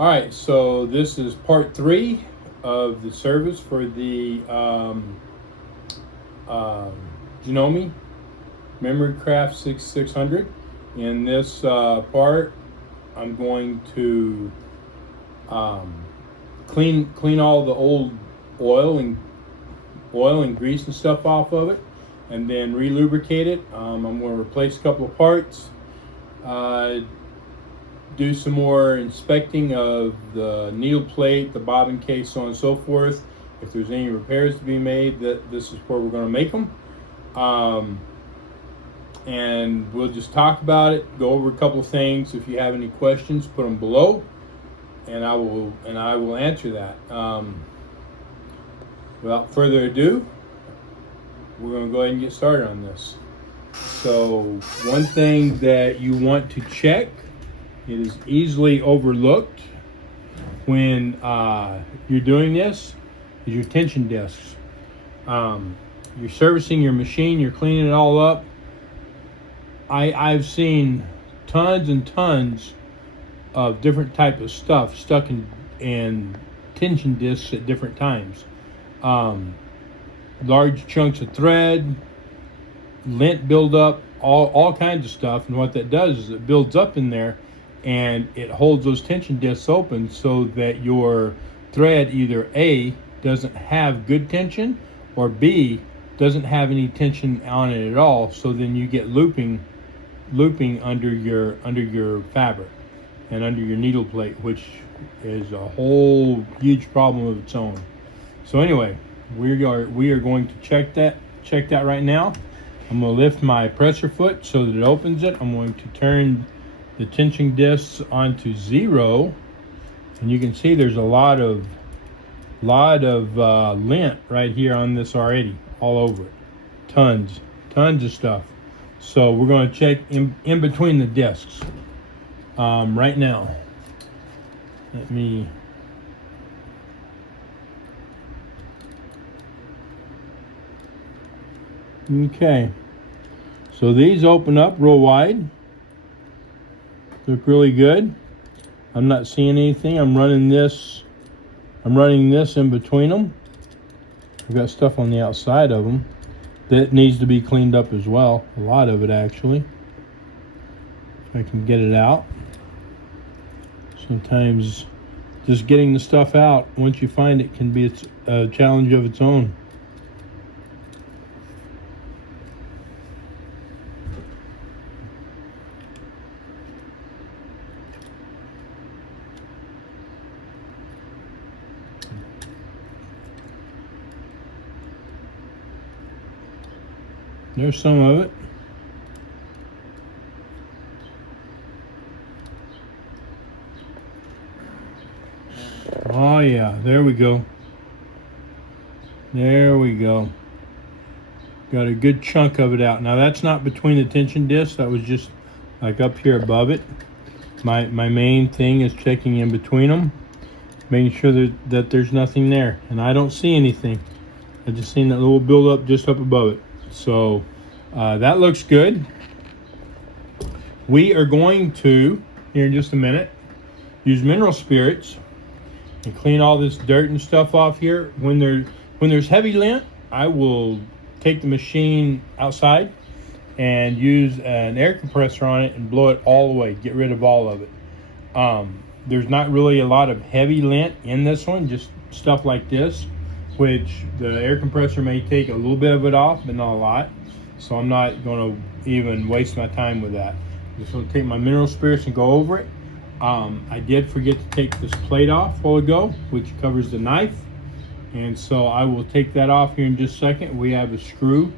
All right, so this is part 3 of the service for the janome memory craft 6600. In this part, I'm going to clean all the old oil and grease and stuff off of it, and then re-lubricate it. I'm going to replace a couple of parts, do some more inspecting of the needle plate, the bobbin case, so on and so forth. If there's any repairs to be made, this is where we're going to make them. And we'll just talk about it, go over a couple of things. If you have any questions, put them below, and I will answer that. Without further ado, we're going to go ahead and get started on this. So one thing that you want to check, it is easily overlooked when you're doing this, is your tension discs. You're servicing your machine, you're cleaning it all up. I've seen tons and tons of different type of stuff stuck in tension discs at different times. Large chunks of thread, lint buildup, all kinds of stuff. And what that does is it builds up in there, and it holds those tension discs open so that your thread either A, doesn't have good tension, or B, doesn't have any tension on it at all. So then you get looping under your fabric and under your needle plate, which is a whole huge problem of its own. So anyway, we are going to check that right now. I'm going to lift my presser foot so that it opens it. I'm going to turn the tension discs onto 0, and you can see there's a lot of lint right here on this already, all over it. Tons of stuff. So we're going to check in between the discs right now. Let me okay. So these open up real wide. Look really good. I'm not seeing anything. I'm running this in between them. I've got stuff on the outside of them that needs to be cleaned up as well. A lot of it, actually. If I can get it out. Sometimes just getting the stuff out, once you find it, can be a challenge of its own. There's some of it. Oh yeah, there we go. There we go. Got a good chunk of it out. Now that's not between the tension discs. That was just like up here above it. My main thing is checking in between them, making sure that there's nothing there. And I don't see anything. I just seen that little buildup just up above it. So that looks good. We are going to, here in just a minute, use mineral spirits and clean all this dirt and stuff off here. When there's heavy lint, I will take the machine outside and use an air compressor on it and blow it all the way, get rid of all of it. There's not really a lot of heavy lint in this one, just stuff like this, which the air compressor may take a little bit of it off, but not a lot. So I'm not going to even waste my time with that. I'm just going to take my mineral spirits and go over it. I did forget to take this plate off a while ago, which covers the knife. And so I will take that off here in just a second. We have a screw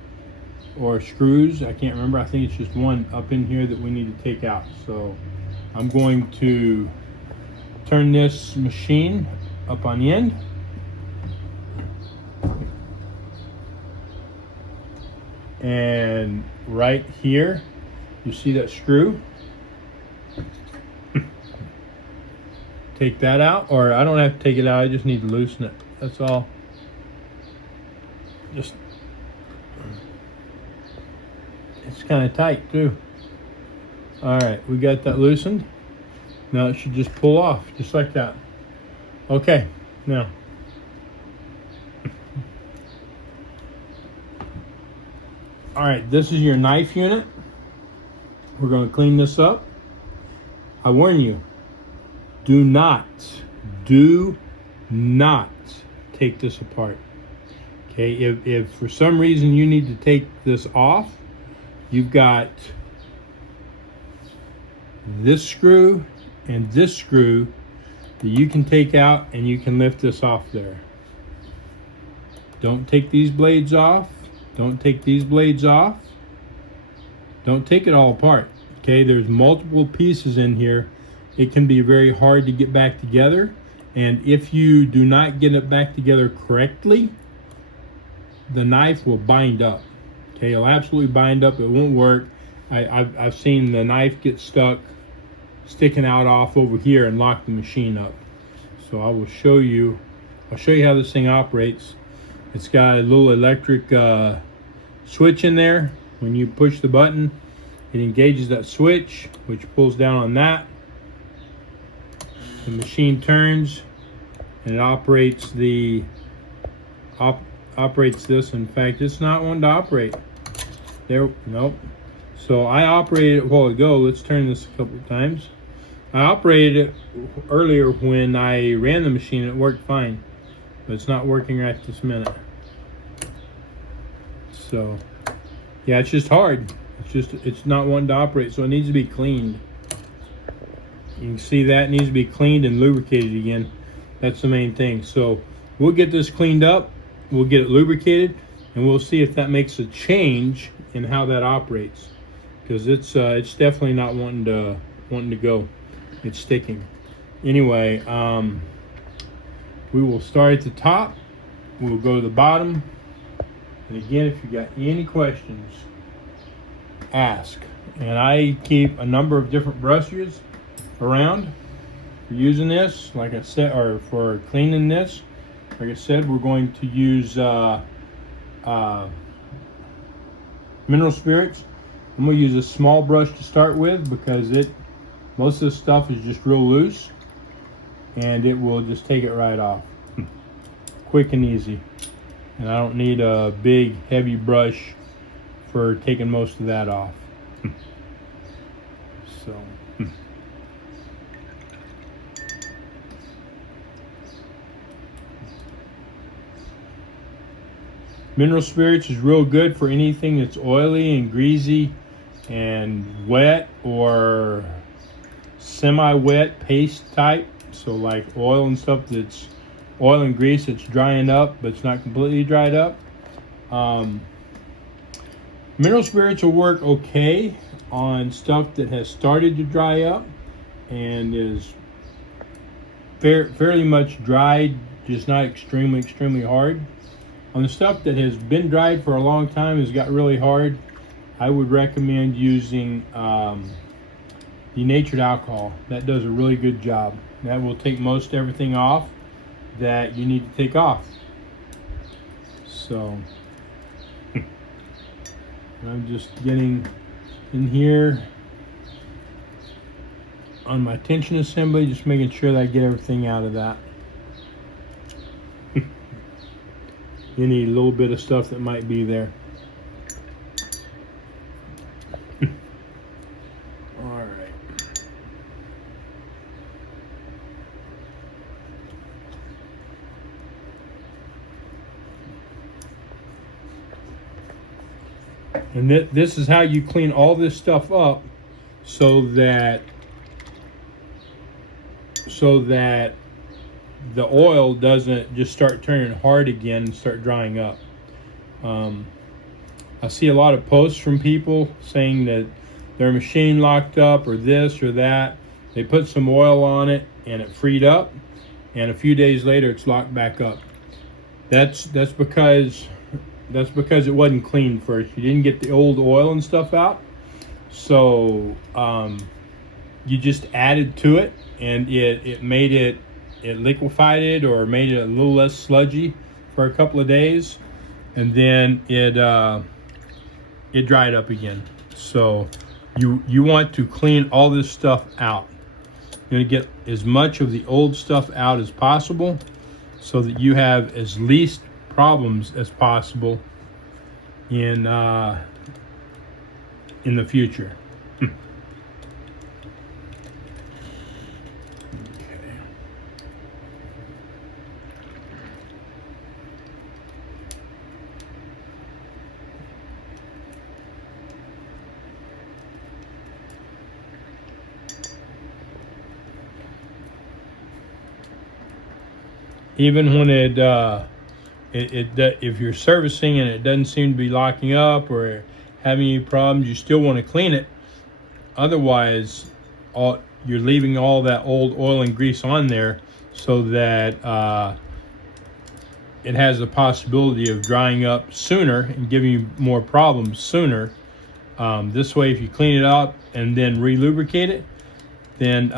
or screws, I can't remember. I think it's just one up in here that we need to take out. So I'm going to turn this machine up on the end. And right here, you see that screw? Take that out, or I don't have to take it out, I just need to loosen it. That's all. Just, it's kind of tight too. All right, we got that loosened. Now it should just pull off, just like that. Okay, now. All right, this is your knife unit. We're going to clean this up. I warn you, do not take this apart. Okay, if for some reason you need to take this off, you've got this screw and this screw that you can take out and you can lift this off there. Don't take these blades off. Don't take these blades off. Don't take it all apart. Okay, there's multiple pieces in here. It can be very hard to get back together. And if you do not get it back together correctly, the knife will bind up. Okay, it'll absolutely bind up. It won't work. I've seen the knife get stuck, sticking out off over here and lock the machine up. So I will show you. I'll show you how this thing operates. It's got a little electric switch in there. When you push the button, it engages that switch, which pulls down on that. The machine turns and it operates operates this. In fact, it's not one to operate. There, nope. So I operated it a while ago. Let's turn this a couple of times. I operated it earlier when I ran the machine. It worked fine, but it's not working right this minute. So yeah, it's just hard. It's not wanting to operate, so it needs to be cleaned. You can see that it needs to be cleaned and lubricated again. That's the main thing. So we'll get this cleaned up, we'll get it lubricated, and we'll see if that makes a change in how that operates. Because it's definitely not wanting to go. It's sticking. Anyway, we will start at the top. We'll go to the bottom. And again, if you got any questions, ask. And I keep a number of different brushes around for using this, like I said, or for cleaning this. Like I said, we're going to use mineral spirits. I'm going to use a small brush to start with because most of this stuff is just real loose, and it will just take it right off. Quick and easy. And I don't need a big heavy brush for taking most of that off. So mineral spirits is real good for anything that's oily and greasy and wet or semi-wet paste type. So like oil and stuff that's oil and grease that's drying up but it's not completely dried up. Mineral spirits will work okay on stuff that has started to dry up and is fairly much dried, just not extremely hard. On the stuff that has been dried for a long time, has got really hard, I would recommend using denatured alcohol. That does a really good job. That will take most everything off that you need to take off. So I'm just getting in here on my tension assembly, just making sure that I get everything out of that. Any little bit of stuff that might be there. All right. And this is how you clean all this stuff up so that the oil doesn't just start turning hard again and start drying up. I see a lot of posts from people saying that their machine locked up or this or that. They put some oil on it and it freed up, and a few days later it's locked back up. That's because it wasn't clean first. You didn't get the old oil and stuff out, so you just added to it, and it made it liquefied it or made it a little less sludgy for a couple of days, and then it dried up again. So you want to clean all this stuff out. You want to get as much of the old stuff out as possible so that you have as least problems as possible in the future. Even when if you're servicing and it doesn't seem to be locking up or having any problems, you still want to clean it. Otherwise, you're leaving all that old oil and grease on there, so that it has the possibility of drying up sooner and giving you more problems sooner. This way, if you clean it up and then re-lubricate it, then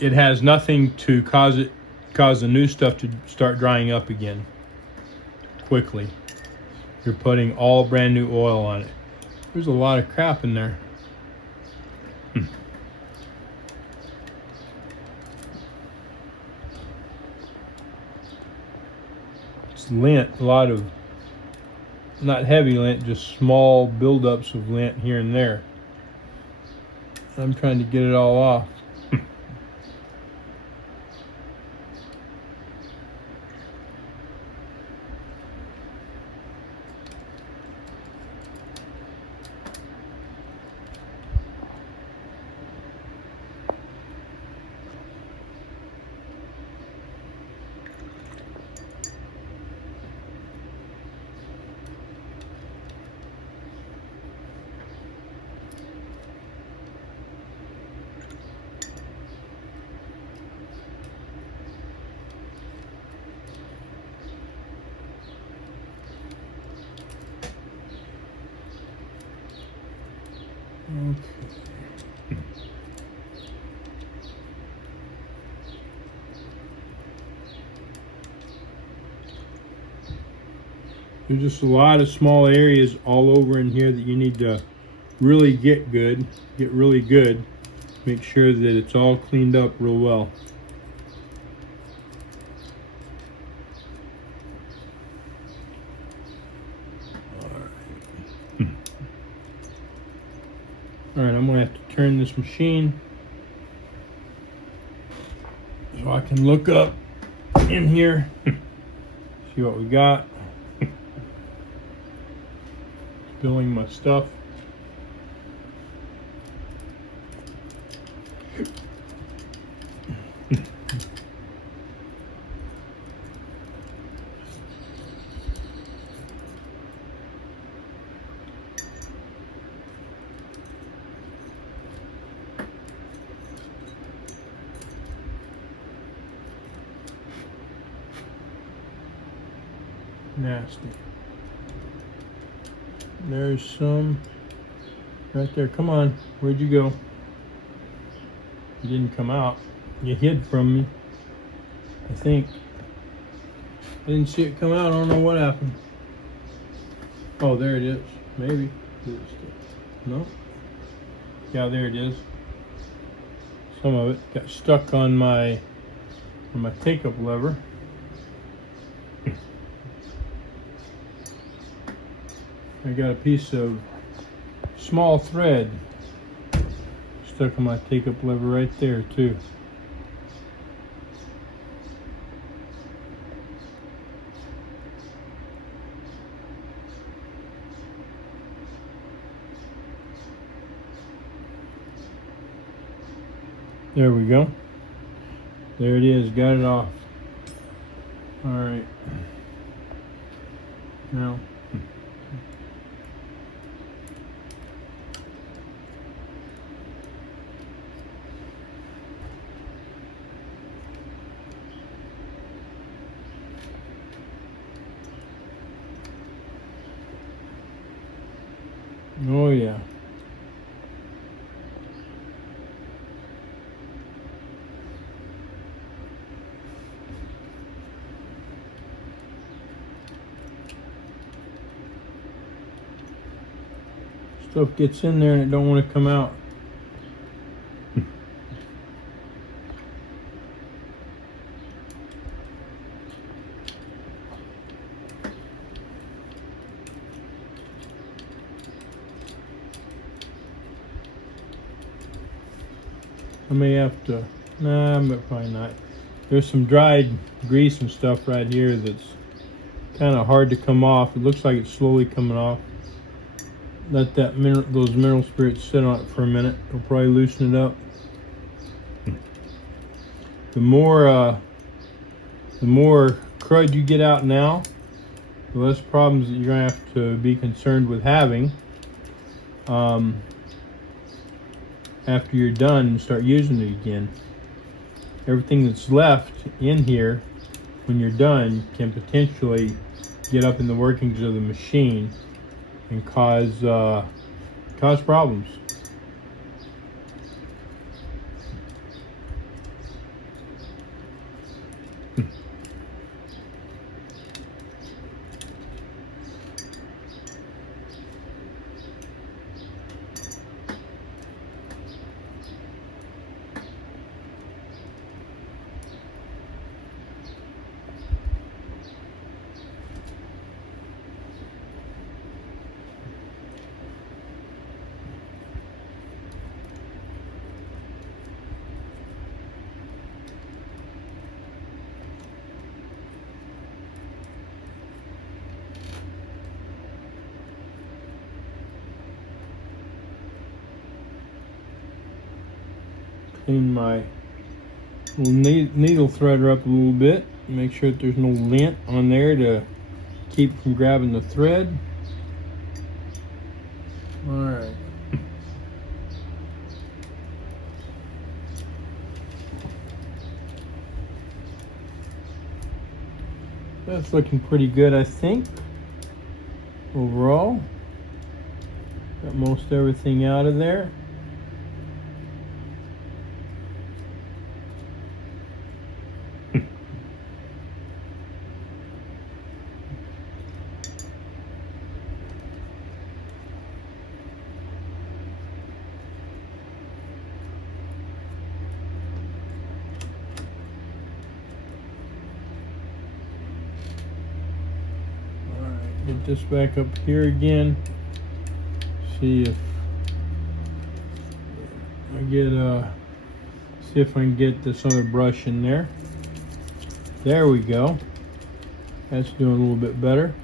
it has nothing to cause the new stuff to start drying up again quickly. You're putting all brand new oil on it. There's a lot of crap in there. It's lint, a lot of, not heavy lint, just small buildups of lint here and there. I'm trying to get it all off. Okay. There's just a lot of small areas all over in here that you need to really get really good. Make sure that it's all cleaned up real well. All right, I'm gonna have to turn this machine so I can look up in here, see what we got. Spilling my stuff. Nasty. There's some right there. Come on, where'd you go? You didn't come out. You hid from me, I think. I didn't see it come out. I don't know what happened. Oh, there it is. Maybe. No. Yeah, there it is. Some of it got stuck on my take-up lever. I got a piece of small thread stuck on my take-up lever right there too. There we go. There it is. Got it off. All right. Now. Oh yeah. Stuff gets in there and it don't want to come out. I may have to, nah, but probably not. There's some dried grease and stuff right here that's kind of hard to come off. It looks like it's slowly coming off. Let that those mineral spirits sit on it for a minute. It'll probably loosen it up. The more crud you get out now, the less problems that you're gonna have to be concerned with having after you're done and start using it again. Everything that's left in here when you're done can potentially get up in the workings of the machine and cause problems. Clean my little needle threader up a little bit. Make sure that there's no lint on there to keep from grabbing the thread. Alright. That's looking pretty good, I think. Overall. Got most everything out of there. Get this back up here again. See if I get see if I can get this other brush in there. There we go. That's doing a little bit better.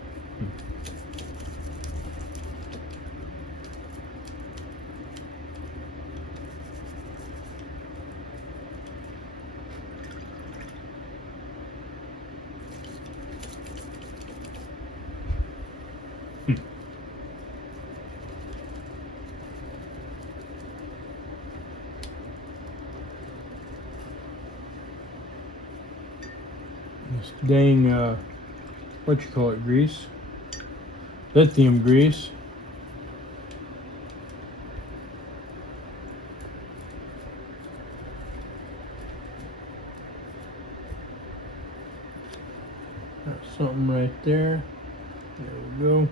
This dang, what you call it, grease? Lithium grease. Got something right there. There we go.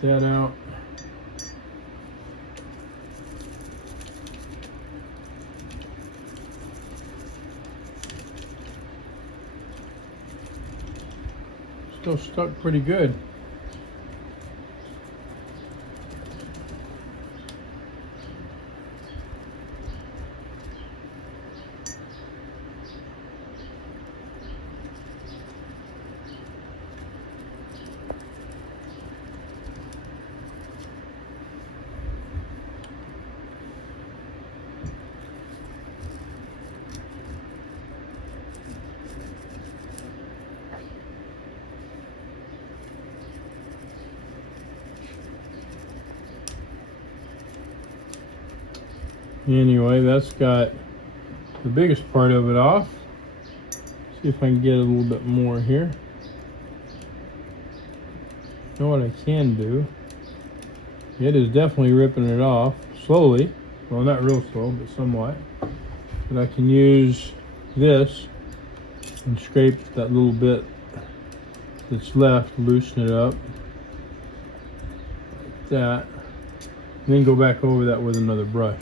Get that out. Still stuck pretty good. Anyway, that's got the biggest part of it off. See if I can get a little bit more here. You know what I can do? It is definitely ripping it off slowly. Well, not real slow, but somewhat. But I can use this and scrape that little bit that's left, loosen it up like that, and then go back over that with another brush.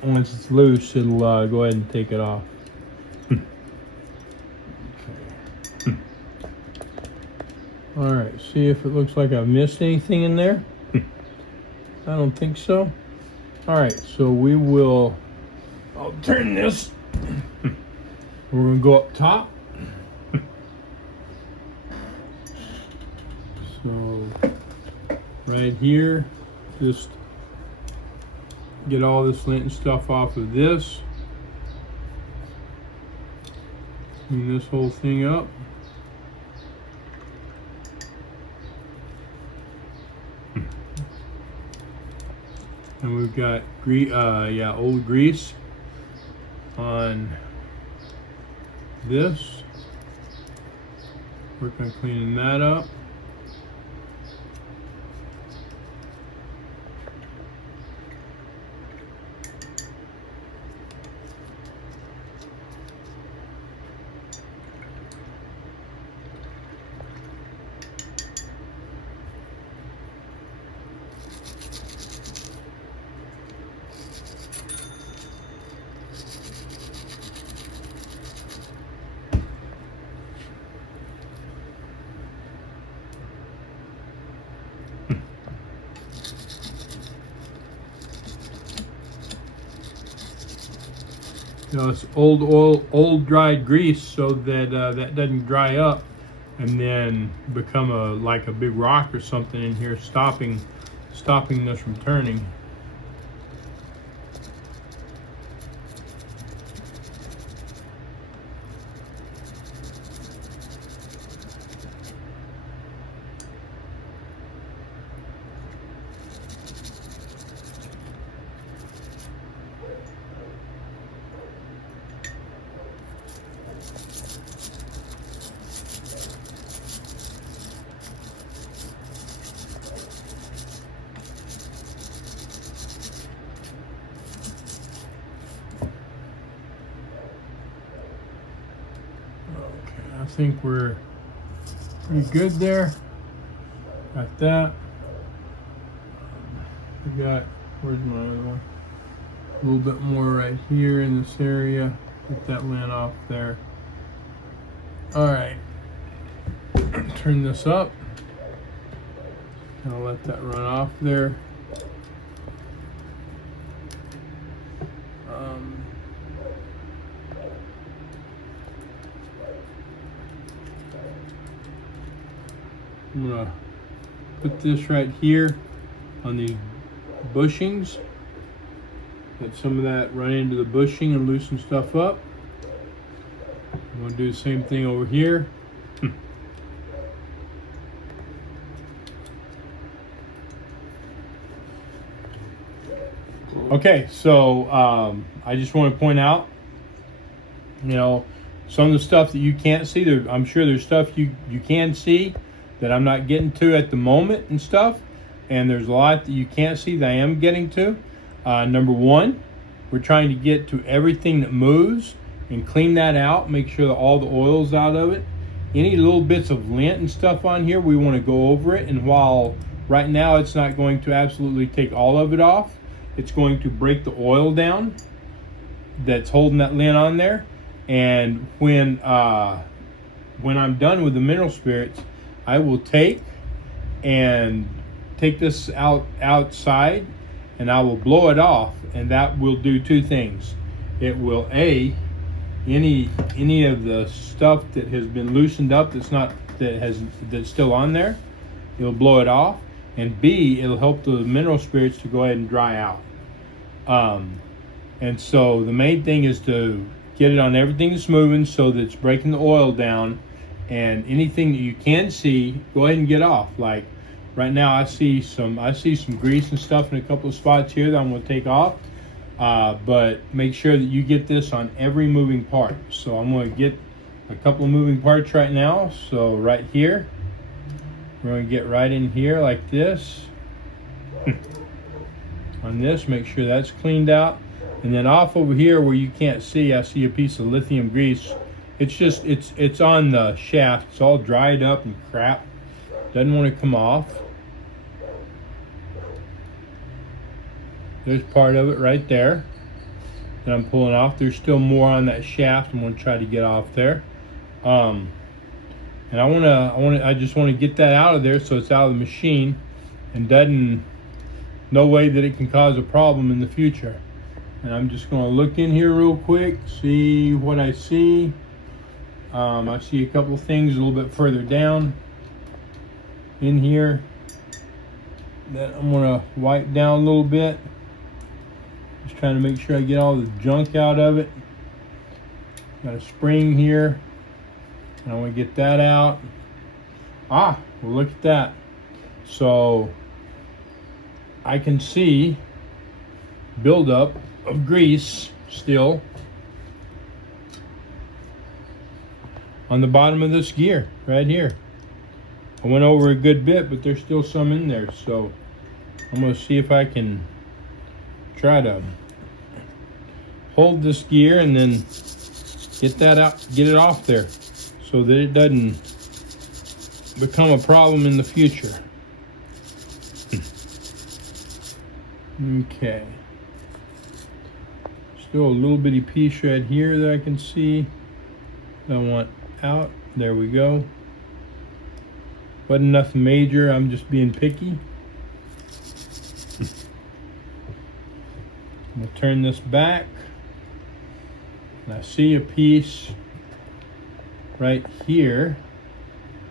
Once it's loose, it'll go ahead and take it off. Okay. All right, see if it looks like I've missed anything in there. I don't think so. All right, so I'll turn this. We're gonna go up top. So right here, just get all this lint and stuff off of this. Clean this whole thing up. And we've got old grease on this. Work on cleaning that up. It's old oil, old dried grease, so that that doesn't dry up and then become like a big rock or something in here, stopping this from turning. I think we're pretty good there. Got that. We got, where's my other one? A little bit more right here in this area. Get that lint off there. All right. Turn this up. I'll let that run off there. I'm gonna put this right here on the bushings. Let some of that run into the bushing and loosen stuff up. I'm gonna do the same thing over here. Okay, so I just want to point out, you know, some of the stuff that you can't see. I'm sure there's stuff you can see that I'm not getting to at the moment and stuff, and there's a lot that you can't see that I am getting to. Number one, we're trying to get to everything that moves and clean that out, make sure that all the oil's out of it. Any little bits of lint and stuff on here, we want to go over it, and while right now it's not going to absolutely take all of it off, it's going to break the oil down that's holding that lint on there. And when I'm done with the mineral spirits, I will take this outside and I will blow it off, and that will do two things. It will any of the stuff that has been loosened up that's still on there, it'll blow it off, and B, it'll help the mineral spirits to go ahead and dry out. And so the main thing is to get it on everything that's moving so that it's breaking the oil down. And anything that you can see, go ahead and get off. Like right now, I see some grease and stuff in a couple of spots here that I'm going to take off. But make sure that you get this on every moving part. So I'm going to get a couple of moving parts right now. So right here, we're going to get right in here like this. On this, make sure that's cleaned out. And then off over here where you can't see, I see a piece of lithium grease. It's on the shaft. It's all dried up and crap. Doesn't want to come off. There's part of it right there that I'm pulling off. There's still more on that shaft I'm going to try to get off there. And I just want to get that out of there so it's out of the machine and no way that it can cause a problem in the future. And I'm just going to look in here real quick, see what I see. I see a couple things a little bit further down in here that I'm going to wipe down a little bit. Just trying to make sure I get all the junk out of it. Got a spring here, and I want to get that out. Well, look at that. So I can see buildup of grease still on the bottom of this gear right here. I went over a good bit, but there's still some in there. So I'm going to see if I can try to hold this gear and then get that out, get it off there so that it doesn't become a problem in the future. Okay. Still a little bitty piece right here that I can see that I want out. There we go. Wasn't nothing major, I'm just being picky. I'm going to turn this back. And I see a piece right here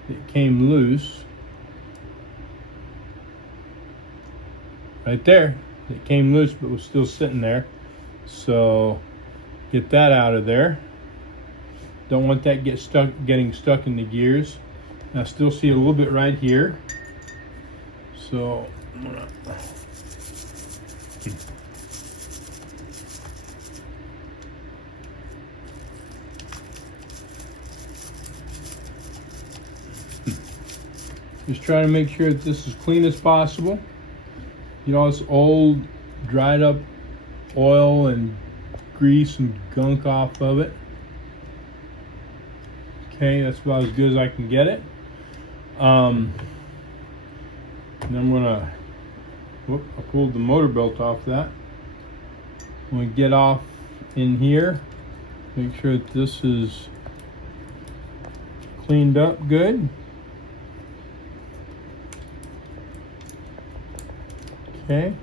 that came loose. Right there. It came loose but was still sitting there. So get that out of there. Don't want that getting stuck in the gears. And I still see a little bit right here. So I'm gonna just try to make sure that this is clean as possible. You know, this old dried up oil and grease and gunk off of it. Okay, that's about as good as I can get it. And I'm gonna, I pulled the motor belt off that. I'm gonna get off in here, make sure that this is cleaned up good. Okay,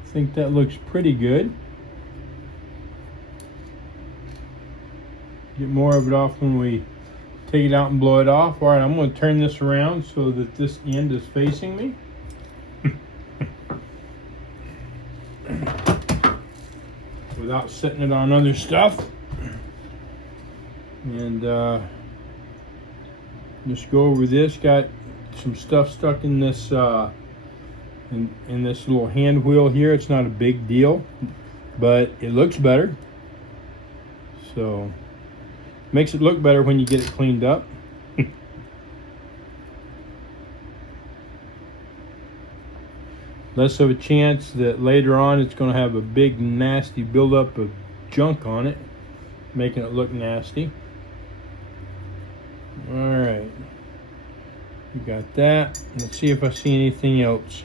I think that looks pretty good. Get more of it off when we take it out and blow it off. All right, I'm going to turn this around so that this end is facing me. Without setting it on other stuff. And just go over this. Got some stuff stuck in this in this little hand wheel here. It's not a big deal, but it looks better. So makes it look better when you get it cleaned up. Less of a chance that later on it's going to have a big nasty buildup of junk on it, making it look nasty. Alright, we got that. Let's see if I see anything else.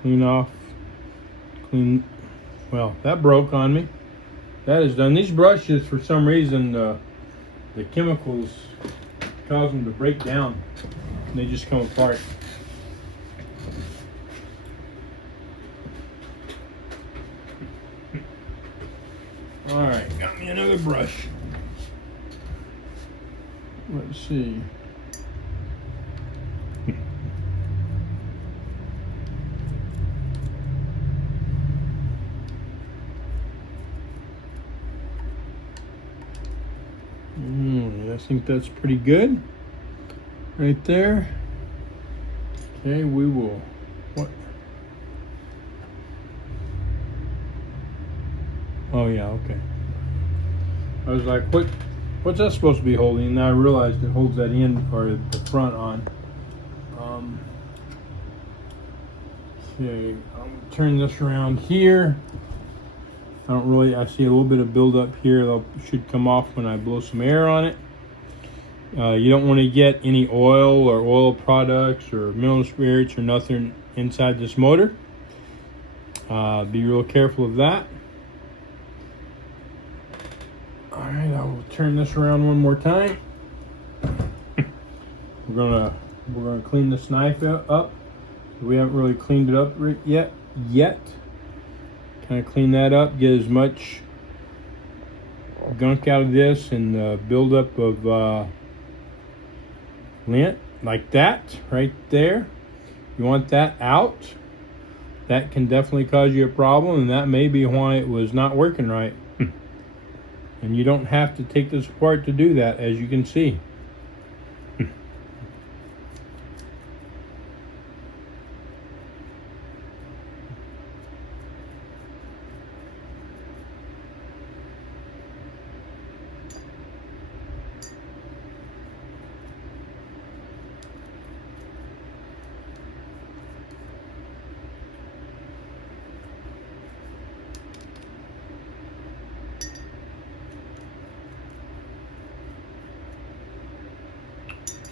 Clean off, clean. Well, that broke on me. That is done. These brushes, for some reason, the chemicals cause them to break down and they just come apart. All right, got me another brush. Let's see. I think that's pretty good right there. Okay, we will. What? Oh yeah, okay. I was like, what's that supposed to be holding? And now I realized it holds that end or the front on. Okay, I'll turn this around here. I see a little bit of buildup here that should come off when I blow some air on it. You don't want to get any oil or oil products or mineral spirits or nothing inside this motor. Be real careful of that. Alright, I will turn this around one more time. We're going to we're going to clean this knife up. We haven't really cleaned it up yet. Kind of clean that up, get as much gunk out of this and buildup of lint like that right there. You want that out. That can definitely cause you a problem, and that may be why it was not working right. And you don't have to take this apart to do that, as you can see.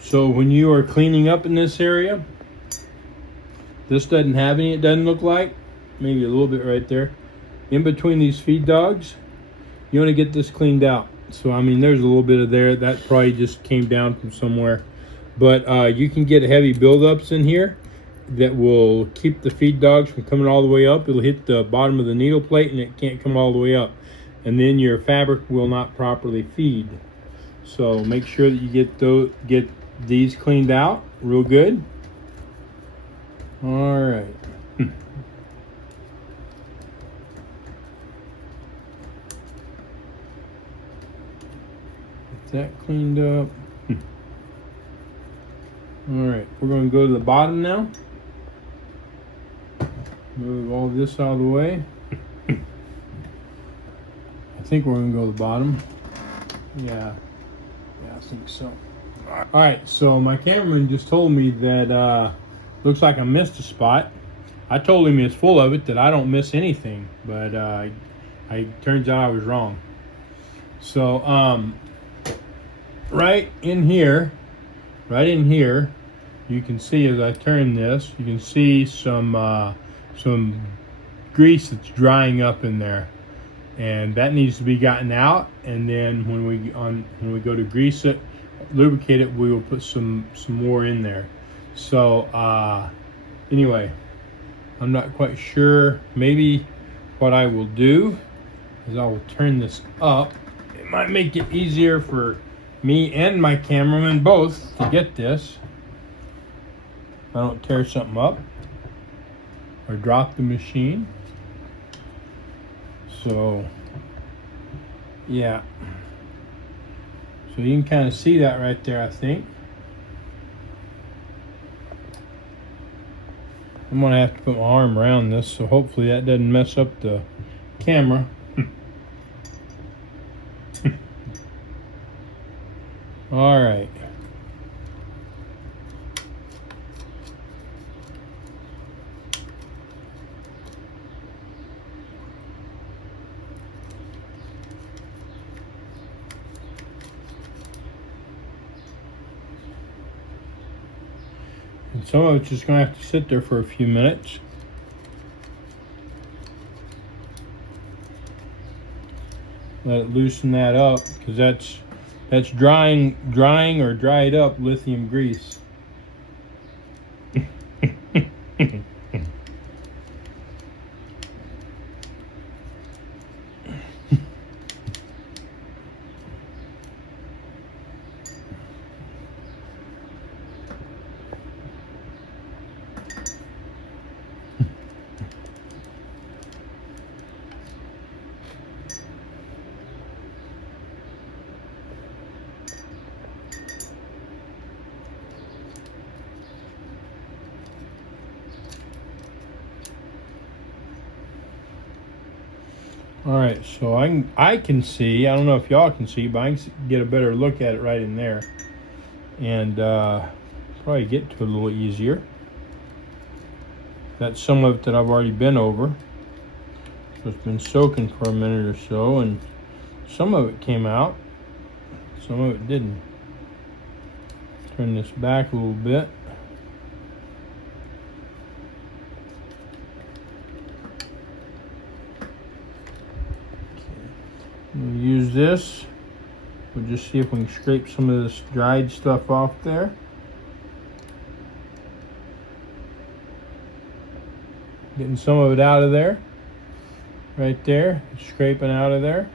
So when you are cleaning up in this area, this doesn't have any, it doesn't look like, maybe a little bit right there. In between these feed dogs, you want to get this cleaned out. So I mean, there's a little bit of there, that probably just came down from somewhere. But you can get heavy buildups in here that will keep the feed dogs from coming all the way up. It'll hit the bottom of the needle plate and it can't come all the way up. And then your fabric will not properly feed. So make sure that you get these cleaned out real good. All right. Get that cleaned up. All right, we're going to go to the bottom now. Move all this out of the way. I think we're going to go to the bottom. Yeah, I think so. All right, so my cameraman just told me that looks like I missed a spot. I told him it's full of it, that I don't miss anything, but turns out I was wrong. So right in here, you can see as I turn this, you can see some grease that's drying up in there, and that needs to be gotten out. And then when we go to grease it, lubricate it, we will put some more in there. So anyway, I'm not quite sure. Maybe what I will do is I will turn this up. It might make it easier for me and my cameraman both to get this. If I don't tear something up or drop the machine. So yeah. So you can kind of see that right there, I think. I'm gonna have to put my arm around this, so hopefully that doesn't mess up the camera. All right. And some of it's just going to have to sit there for a few minutes. Let it loosen that up, because that's drying or dried up lithium grease. All right, so I can see, I don't know if y'all can see, but I can get a better look at it right in there, and probably get to it a little easier. That's some of it that I've already been over, so it's been soaking for a minute or so, and some of it came out, some of it didn't. Turn this back a little bit. We'll use this. We'll just see if we can scrape some of this dried stuff off there. Getting some of it out of there. Right there. Scraping out of there.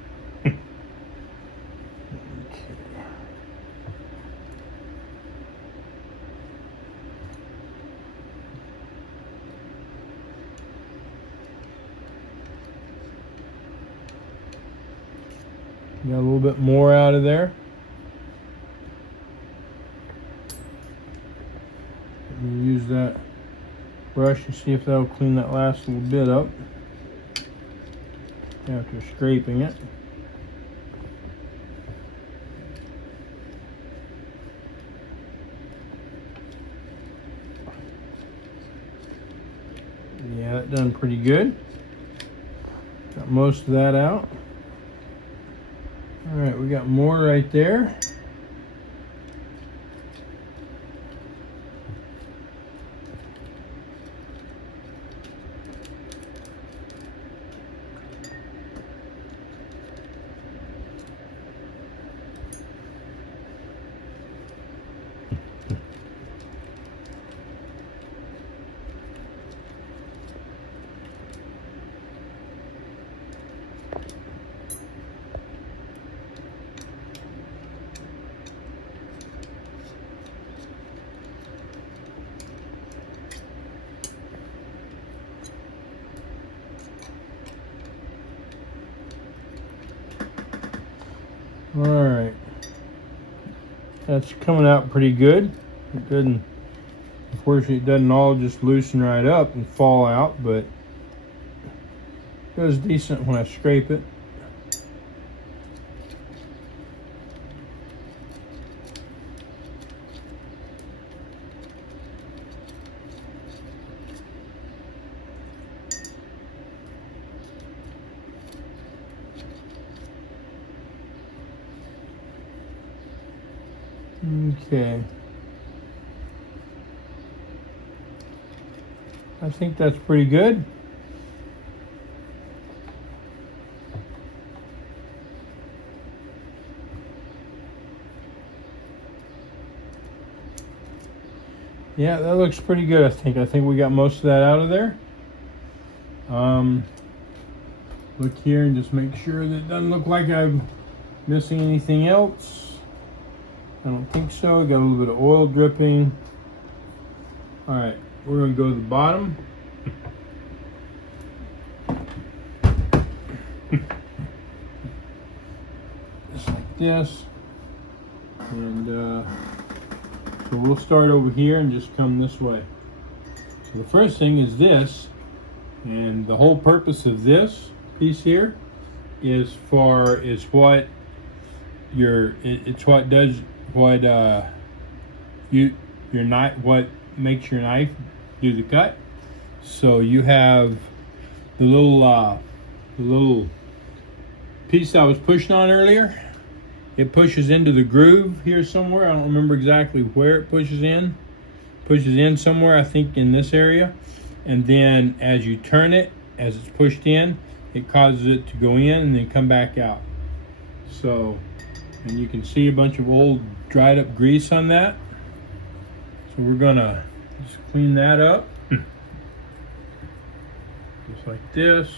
Got a little bit more out of there. Use that brush and see if that'll clean that last little bit up after scraping it. Yeah, that done pretty good. Got most of that out. All right, we got more right there. Alright, that's coming out pretty good. It doesn't, unfortunately it doesn't all just loosen right up and fall out, but it goes decent when I scrape it. Okay. I think that's pretty good. Yeah, that looks pretty good, I think. I think we got most of that out of there. Look here and just make sure that it doesn't look like I'm missing anything else. I don't think so. Got a little bit of oil dripping. All right, we're gonna go to the bottom. Just like this. And so we'll start over here and just come this way. So the first thing is this, and the whole purpose of this piece here is what does what your knife, what makes your knife do the cut. So you have the little piece I was pushing on earlier. It pushes into the groove here somewhere. I don't remember exactly where it pushes in. Pushes in somewhere, I think in this area. And then as you turn it, as it's pushed in, it causes it to go in and then come back out. So, and you can see a bunch of old dried up grease on that. So we're gonna just clean that up. Just like this.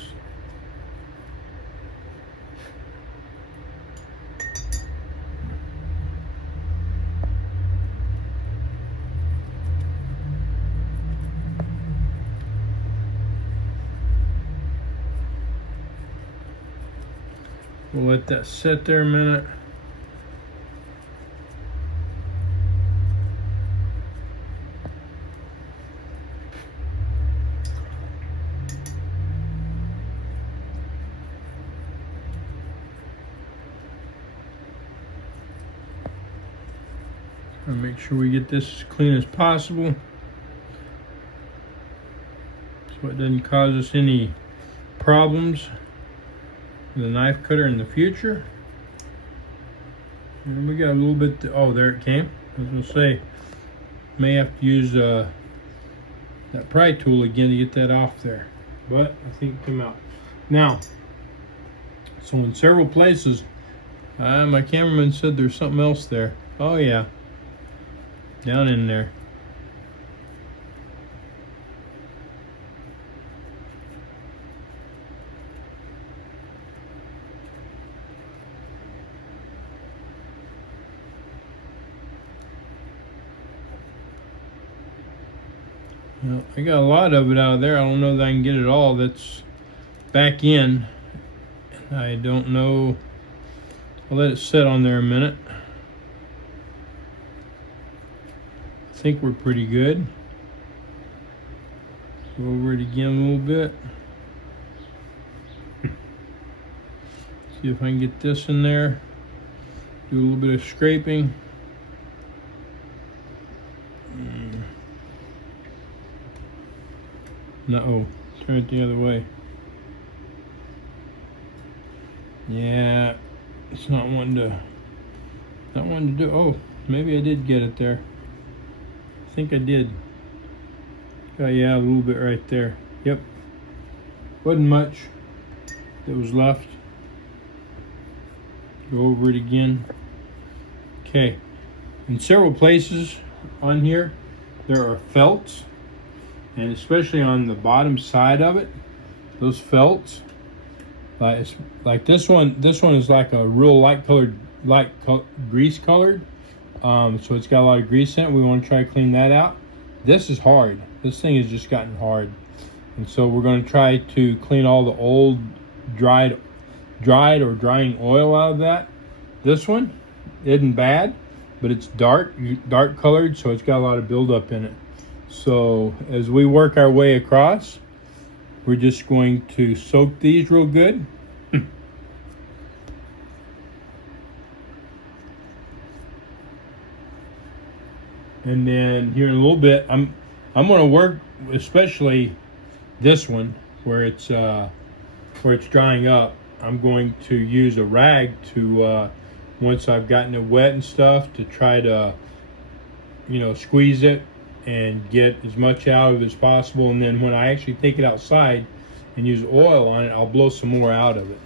We'll let that sit there a minute. And make sure we get this as clean as possible so it doesn't cause us any problems with a knife cutter in the future. And we got a little bit, oh, there it came. I was gonna say, may have to use that pry tool again to get that off there, but I think it came out. Now, so in several places, my cameraman said there's something else there. Oh yeah, down in there. Well, I got a lot of it out of there. I don't know that I can get it all. That's back in. I don't know. I'll let it sit on there a minute. I think we're pretty good. Go over it again a little bit. See if I can get this in there. Do a little bit of scraping. No, turn it the other way. Yeah, it's not one to do. Oh, maybe I did get it there. I think I did. Oh yeah, a little bit right there. Yep. Wasn't much that was left. Go over it again. Okay. In several places on here, there are felts, and especially on the bottom side of it, those felts. Like this one. This one is like a real grease colored. So it's got a lot of grease in it. We want to try to clean that out. This is hard. This thing has just gotten hard, and so we're going to try to clean all the old dried or drying oil out of that. This one isn't bad, but it's dark colored, so it's got a lot of buildup in it. So as we work our way across, we're just going to soak these real good. And then here in a little bit, I'm going to work, especially this one where it's drying up. I'm going to use a rag to once I've gotten it wet and stuff, to try to, you know, squeeze it and get as much out of it as possible. And then when I actually take it outside and use oil on it, I'll blow some more out of it.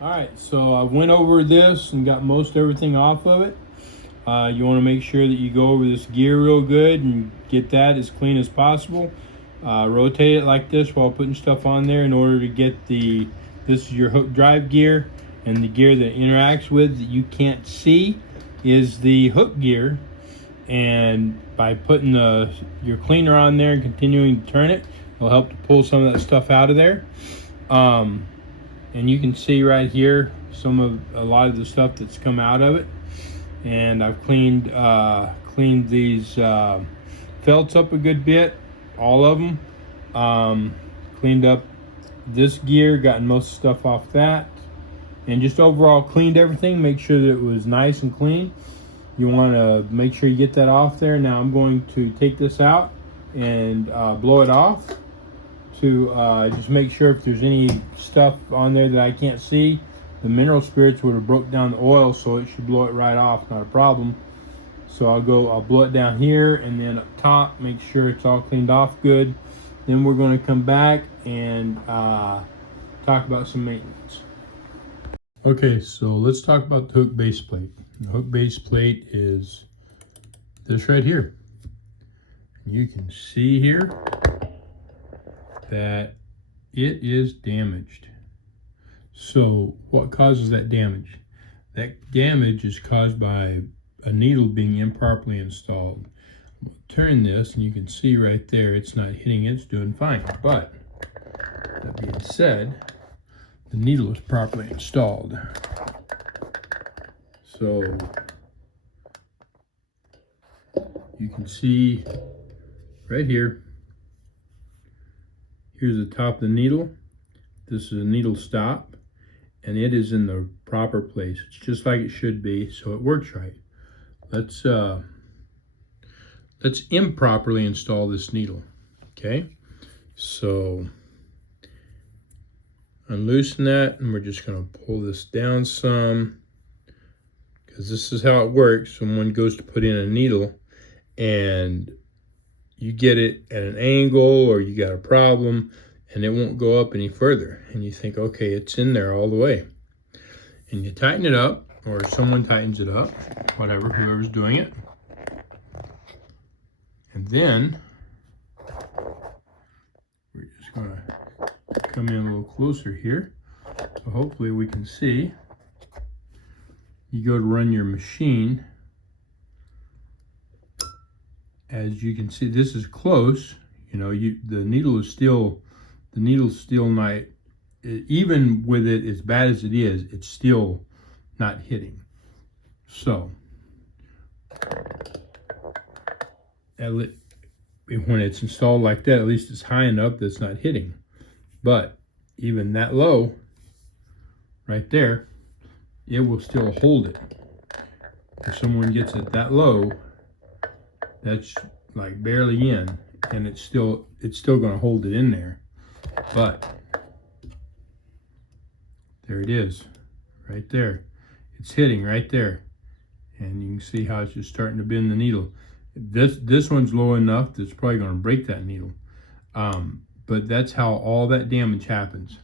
All right, so I went over this and got most everything off of it. You want to make sure that you go over this gear real good and get that as clean as possible. Rotate it like this while putting stuff on there in order to get this is your hook drive gear, and the gear that it interacts with that you can't see is the hook gear. And by putting your cleaner on there and continuing to turn it, it'll help to pull some of that stuff out of there. And you can see right here a lot of the stuff that's come out of it. And I've cleaned these felts up a good bit, all of them. Cleaned up this gear, gotten most stuff off that, and just overall cleaned everything. Make sure that it was nice and clean. You want to make sure you get that off there. Now I'm going to take this out and blow it off to just make sure if there's any stuff on there that I can't see. The mineral spirits would have broke down the oil, so it should blow it right off, not a problem. So I'll blow it down here and then up top, make sure it's all cleaned off good. Then we're going to come back and talk about some maintenance. Okay, so let's talk about the hook base plate. The hook base plate is this right here. You can see here that it is damaged. So what causes that damage? That damage is caused by a needle being improperly installed. We'll turn this and you can see right there it's not hitting, it's doing fine. But that being said, the needle is properly installed. So you can see right here, here's the top of the needle. This is a needle stop, and it is in the proper place. It's just like it should be, so it works right. Let's improperly install this needle. Okay, so unloosen that, and we're just going to pull this down some, because this is how it works. Someone goes to put in a needle and you get it at an angle, or you got a problem and it won't go up any further, and you think, okay, it's in there all the way. and you tighten it up, or someone tightens it up, whatever, whoever's doing it. And then we're just going to come in a little closer here, so hopefully we can see. You go to run your machine. As you can see, this is close. You know, the needle's still not, even with it as bad as it is, it's still not hitting. So when it's installed like that, at least it's high enough that it's not hitting. But even that low, right there, it will still hold it. If someone gets it that low, that's like barely in, and it's still going to hold it in there. But there it is, right there. It's hitting right there, and you can see how it's just starting to bend the needle. This one's low enough that it's probably going to break that needle. But that's how all that damage happens,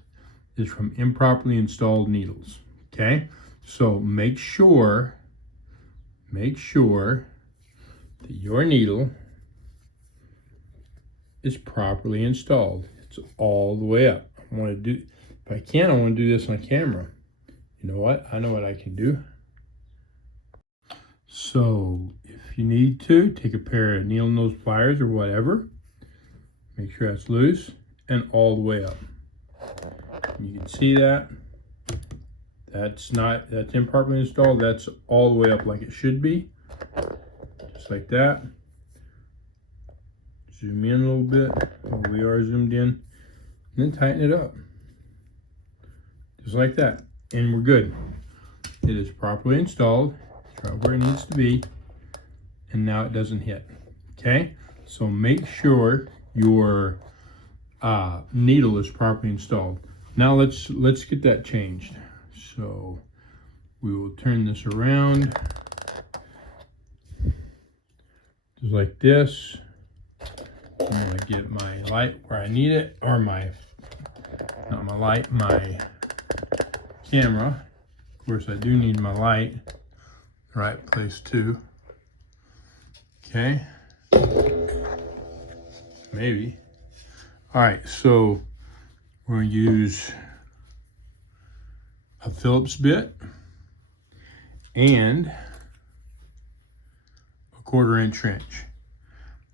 is from improperly installed needles. Okay, so make sure that your needle is properly installed. It's all the way up. I want to do, if I can, I want to do this on camera. You know what? I know what I can do. So if you need to, take a pair of needle nose pliers or whatever. Make sure that's loose and all the way up. You can see that. That's improperly installed. That's all the way up like it should be. Just like that. Zoom in a little bit. Oh, we are zoomed in. And then tighten it up. Just like that. And we're good. It is properly installed. It's right where it needs to be. And now it doesn't hit. Okay? So make sure your needle is properly installed. Now let's get that changed. So we will turn this around. Just like this. I'm going to get my light where I need it, or not my light, my camera. Of course, I do need my light. Right place too. Okay. Maybe. All right, so we're going to use a Phillips bit and a 1/4 inch wrench.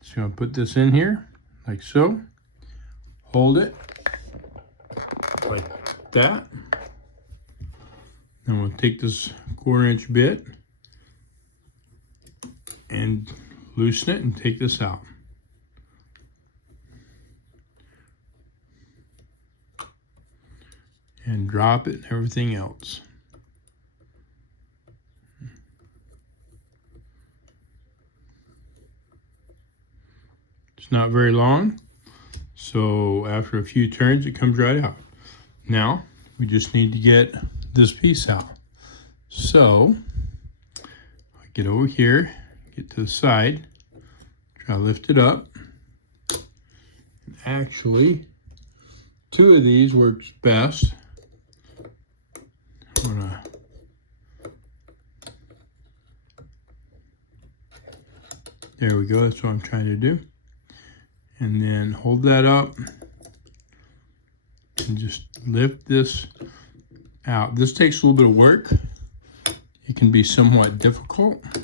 So I'm going to put this in here like so. Hold it like that. Then we'll take this 1/4 inch bit and loosen it and take this out. And drop it and everything else. It's not very long, so after a few turns it comes right out. Now we just need to get this piece out. So I get over here, get to the side, try to lift it up. And actually, 2 of these works best. There we go, that's what I'm trying to do. And then hold that up and just lift this out. This takes a little bit of work. It can be somewhat difficult to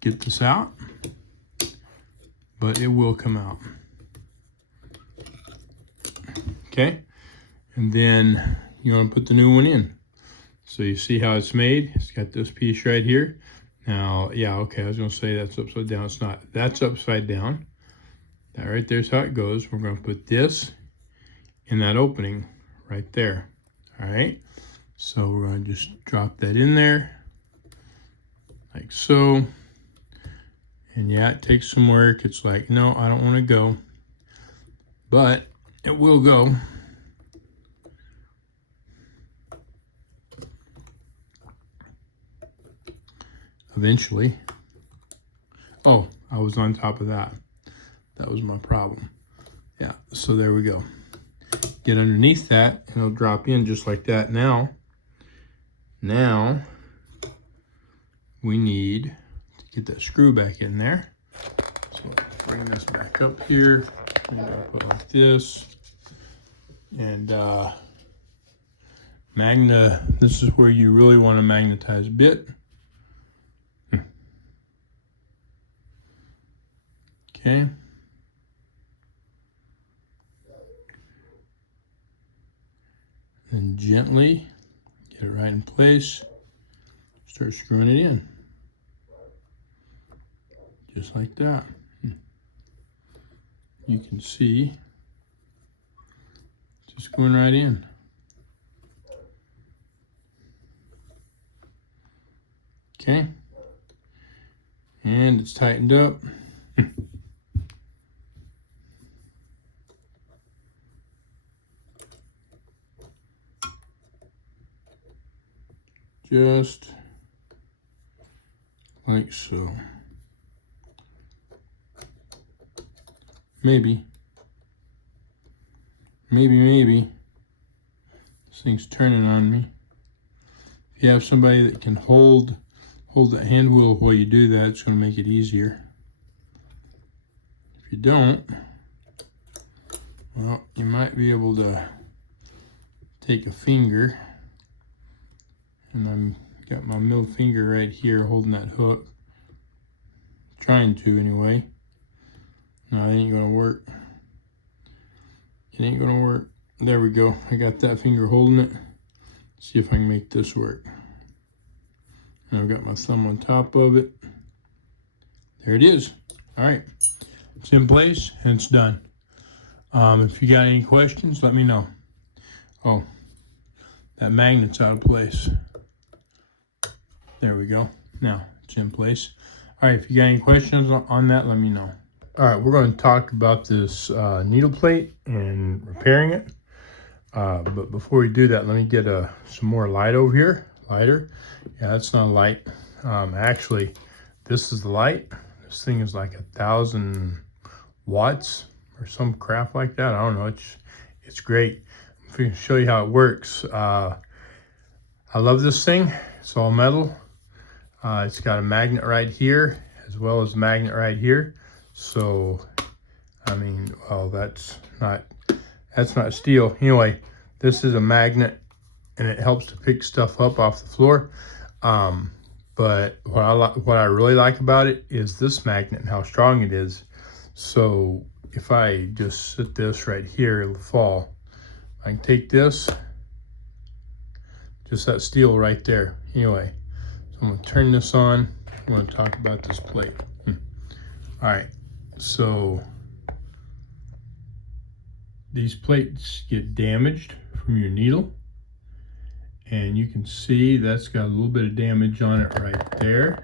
get this out, but it will come out. Okay, and then you want to put the new one in. So you see how it's made. It's got this piece right here. Now, yeah, okay, I was going to say that's upside down. It's not. That's upside down. That right there's how it goes. We're going to put this in that opening right there. All right, so we're going to just drop that in there like so. And yeah, it takes some work. It's like, no, I don't want to go, but it will go. Eventually. Oh, I was on top of that. That was my problem. Yeah, so there we go. get underneath that and it'll drop in just like that. Now we need to get that screw back in there. So bring this back up here. Put it like this. And this is where you really want to magnetize a bit. Okay. And gently get it right in place. Start screwing it in. Just like that. You can see just going right in. Okay. And it's tightened up. Just like so. Maybe. This thing's turning on me. If you have somebody that can hold that hand wheel while you do that, it's going to make it easier. If you don't, well, you might be able to take a finger, and I've got my middle finger right here holding that hook. Trying to anyway. No, it ain't gonna work. It ain't gonna work. There we go. I got that finger holding it. See if I can make this work. And I've got my thumb on top of it. There it is. All right. It's in place and it's done. If you got any questions, let me know. Oh, that magnet's out of place. There we go. Now it's in place. All right, if you got any questions on that, let me know. All right, we're going to talk about this needle plate and repairing it. But before we do that, let me get some more light over here. Lighter. Yeah, that's not a light. Actually, this is the light. This thing is like 1,000 watts or some crap like that. I don't know. It's great. I'm going to show you how it works. I love this thing. It's all metal. It's got a magnet right here as well as a magnet right here. So, I mean, well, that's not steel. Anyway, this is a magnet and it helps to pick stuff up off the floor. But what I really like about it is this magnet and how strong it is. So if I just sit this right here, it'll fall. I can take this, just that steel right there. Anyway, so I'm gonna turn this on. I'm gonna talk about this plate. All right, so these plates get damaged from your needle, and you can see that's got a little bit of damage on it right there.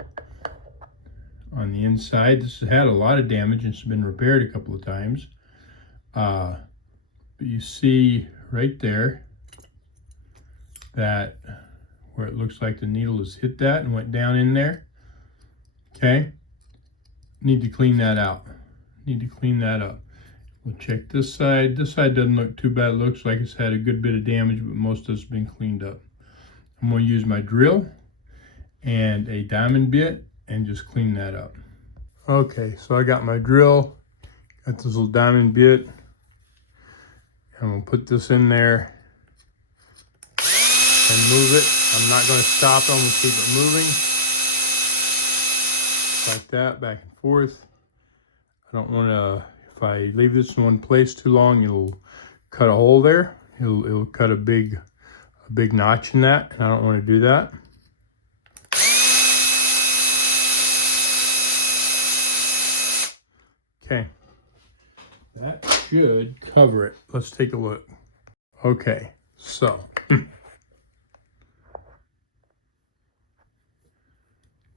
On the inside, this has had a lot of damage and it's been repaired a couple of times. But you see right there that where it looks like the needle has hit that and went down in there. Okay, need to clean that out. Need to clean that up. We'll check this side. This side doesn't look too bad. It looks like it's had a good bit of damage, but most of it's been cleaned up. I'm going to use my drill and a diamond bit and just clean that up. Okay, so I got my drill, got this little diamond bit. I'm going to put this in there and move it. I'm not going to stop it. I'm going to keep it moving. Like that, back and forth. I don't want to, if I leave this in one place too long, it'll cut a hole there. It'll cut a big notch in that, and I don't want to do that. Okay, that should cover it. Let's take a look. Okay, so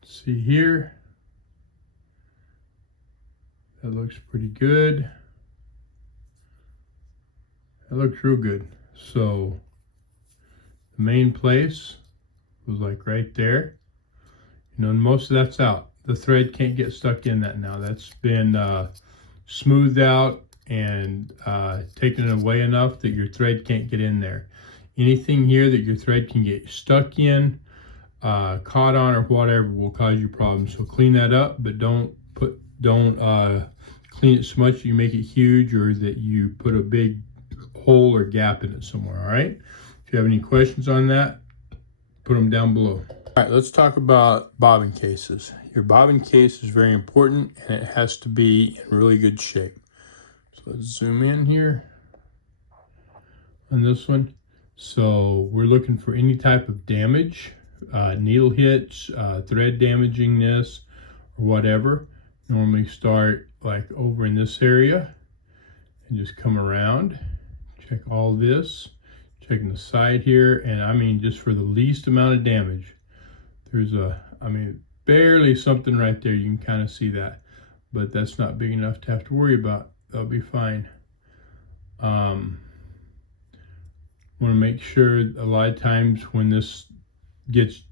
see here, that looks pretty good. That looks real good. So the main place was like right there. You know, and most of that's out. The thread can't get stuck in that now. That's been smoothed out and taken it away enough that your thread can't get in there. Anything here that your thread can get stuck in, caught on, or whatever will cause you problems. So clean that up, but don't clean it so much you make it huge or that you put a big hole or gap in it somewhere. All right. If you have any questions on that, put them down below. All right, let's talk about bobbin cases. Your bobbin case is very important, and it has to be in really good shape. So let's zoom in here on this one. So we're looking for any type of damage, needle hits, thread damaging this, or whatever. Normally start like over in this area and just come around, check all this, checking the side here, and I mean just for the least amount of damage. There's barely something right there. You can kind of see that, but that's not big enough to have to worry about. That'll be fine. Want to make sure a lot of times when this gets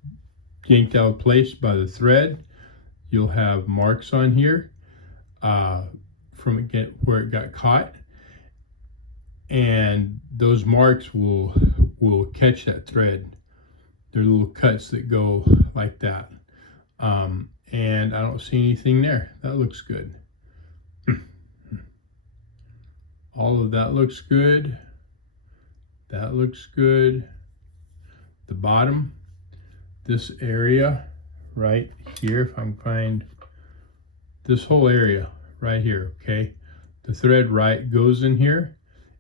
yanked out of place by the thread, you'll have marks on here from where it got caught, and those marks will catch that thread. They're little cuts that go like that. And I don't see anything there. That looks good. All of that looks good. That looks good. The bottom, this area right here, if I can find this whole area right here, okay? The thread goes in here,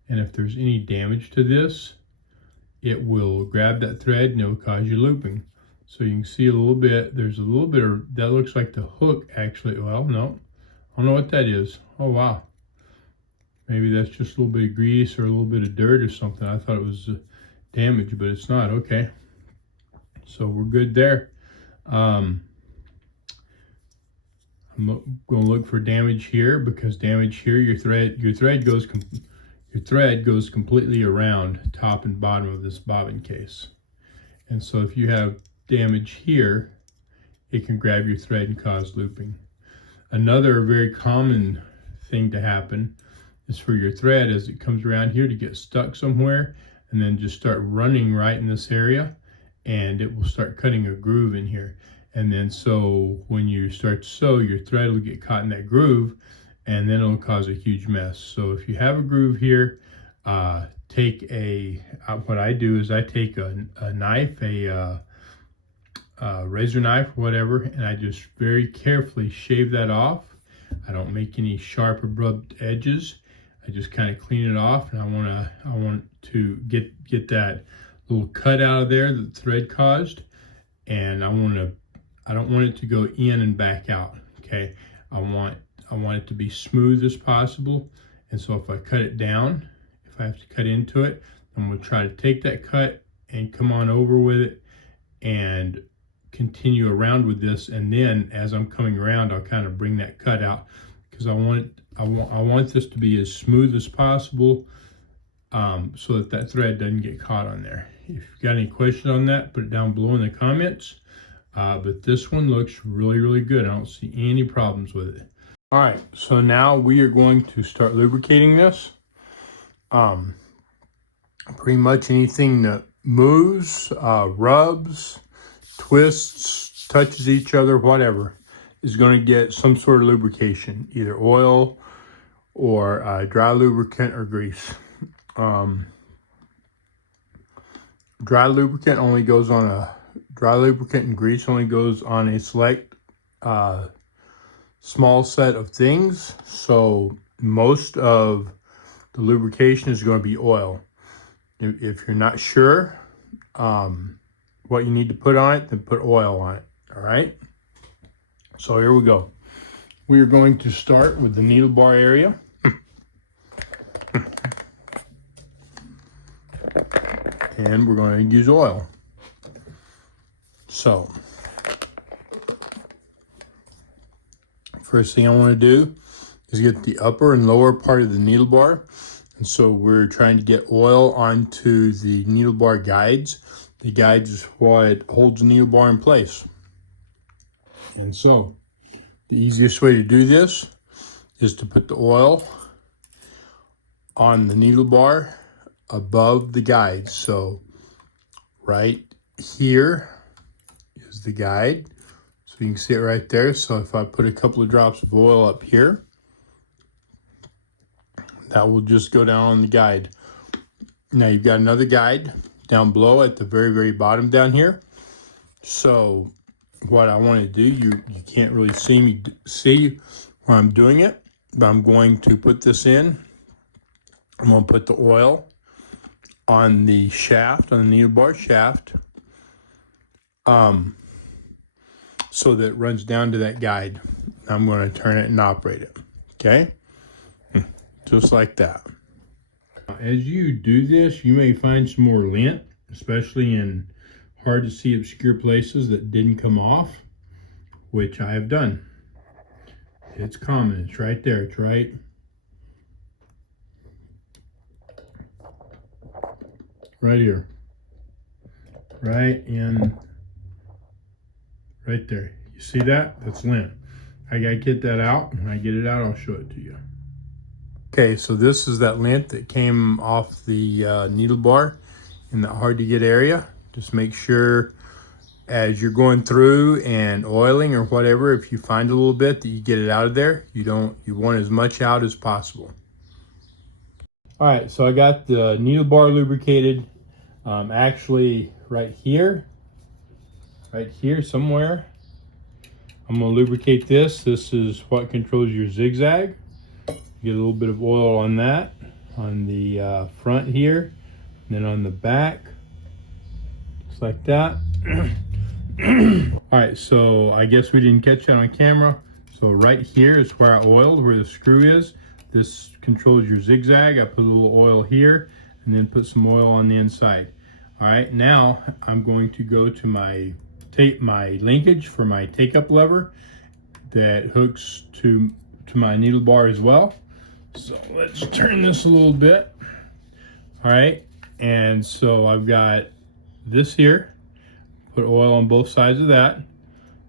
and if there's any damage to this, it will grab that thread and it will cause you looping. So you can see a little bit, there's a little bit of, that looks like the hook actually, well, no, I don't know what that is. Oh, wow. Maybe that's just a little bit of grease or a little bit of dirt or something. I thought it was damage, but it's not. Okay. So we're good there. I'm going to look for damage here, because damage here, your thread goes completely around top and bottom of this bobbin case. And so if you have damage here, it can grab your thread and cause looping. Another very common thing to happen is for your thread as it comes around here to get stuck somewhere and then just start running right in this area, and it will start cutting a groove in here. And then so when you start to sew, your thread will get caught in that groove, and then it'll cause a huge mess. So if you have a groove here, what I do is I take a knife, a razor knife, whatever, and I just very carefully shave that off. I don't make any sharp abrupt edges. I just kind of clean it off, and I want to get that little cut out of there that the thread caused, and I don't want it to go in and back out. Okay, I want it to be smooth as possible, and so if I cut it down, if I have to cut into it, I'm going to try to take that cut and come on over with it and continue around with this, and then as I'm coming around, I'll kind of bring that cut out, because I want this to be as smooth as possible, so that thread doesn't get caught on there. If you've got any questions on that, put it down below in the comments. But this one looks really, really good. I don't see any problems with it. All right, so now we are going to start lubricating this. Pretty much anything that moves, rubs, twists, touches each other, whatever, is going to get some sort of lubrication, either oil or dry lubricant or grease. Dry lubricant and grease only goes on a select small set of things. So most of the lubrication is going to be oil. If you're not sure what you need to put on it, then put oil on it. All right. So here we go. We are going to start with the needle bar area. And we're going to use oil. So, first thing I want to do is get the upper and lower part of the needle bar. And so we're trying to get oil onto the needle bar guides. The guides is what holds the needle bar in place. And so, the easiest way to do this is to put the oil on the needle bar above the guide. So right here is the guide. So you can see it right there. So if I put a couple of drops of oil up here, that will just go down on the guide. Now you've got another guide down below at the very, very bottom down here. So what I want to do, you can't really see where I'm doing it, but I'm going to put this in. I'm going to put the oil on the shaft, on the needle bar shaft, so that it runs down to that guide. I'm going to turn it and operate it. Okay? Just like that. As you do this, you may find some more lint, especially in hard to see obscure places that didn't come off, which I have done. It's common. It's right there. It's right here. Right there. You see that? That's lint. I gotta get that out. When I get it out, I'll show it to you. Okay, so this is that lint that came off the needle bar in the hard to get area. Just make sure as you're going through and oiling or whatever, if you find a little bit, that you get it out of there. You want as much out as possible. All right, so I got the needle bar lubricated. Actually right here somewhere. I'm going to lubricate this. This is what controls your zigzag. Get a little bit of oil on that, on the front here, and then on the back, just like that. All right, so I guess we didn't catch that on camera. So right here is where I oiled, where the screw is. This controls your zigzag. I put a little oil here and then put some oil on the inside. All right, now I'm going to go to my linkage for my take-up lever that hooks to my needle bar as well. So let's turn this a little bit. All right, and so I've got this here. Put oil on both sides of that.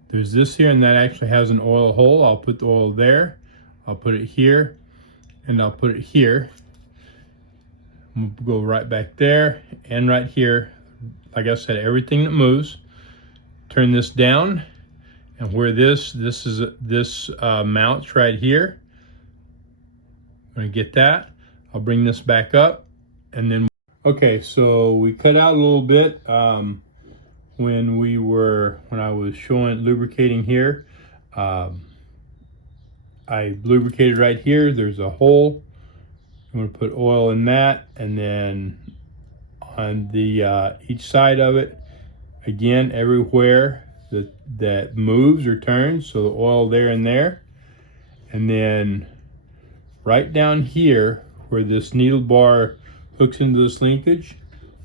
There's this here, and that actually has an oil hole. I'll put the oil there. I'll put it here, and I'll put it here. I'm gonna go right back there and right here. Like I said, everything that moves. Turn this down, and where this mounts right here. I'm gonna get that. I'll bring this back up, and then okay. So we cut out a little bit when I was showing lubricating here. I lubricated right here. There's a hole. I'm gonna put oil in that, and then on the each side of it, again, everywhere that moves or turns. So the oil there and there, and then right down here where this needle bar hooks into this linkage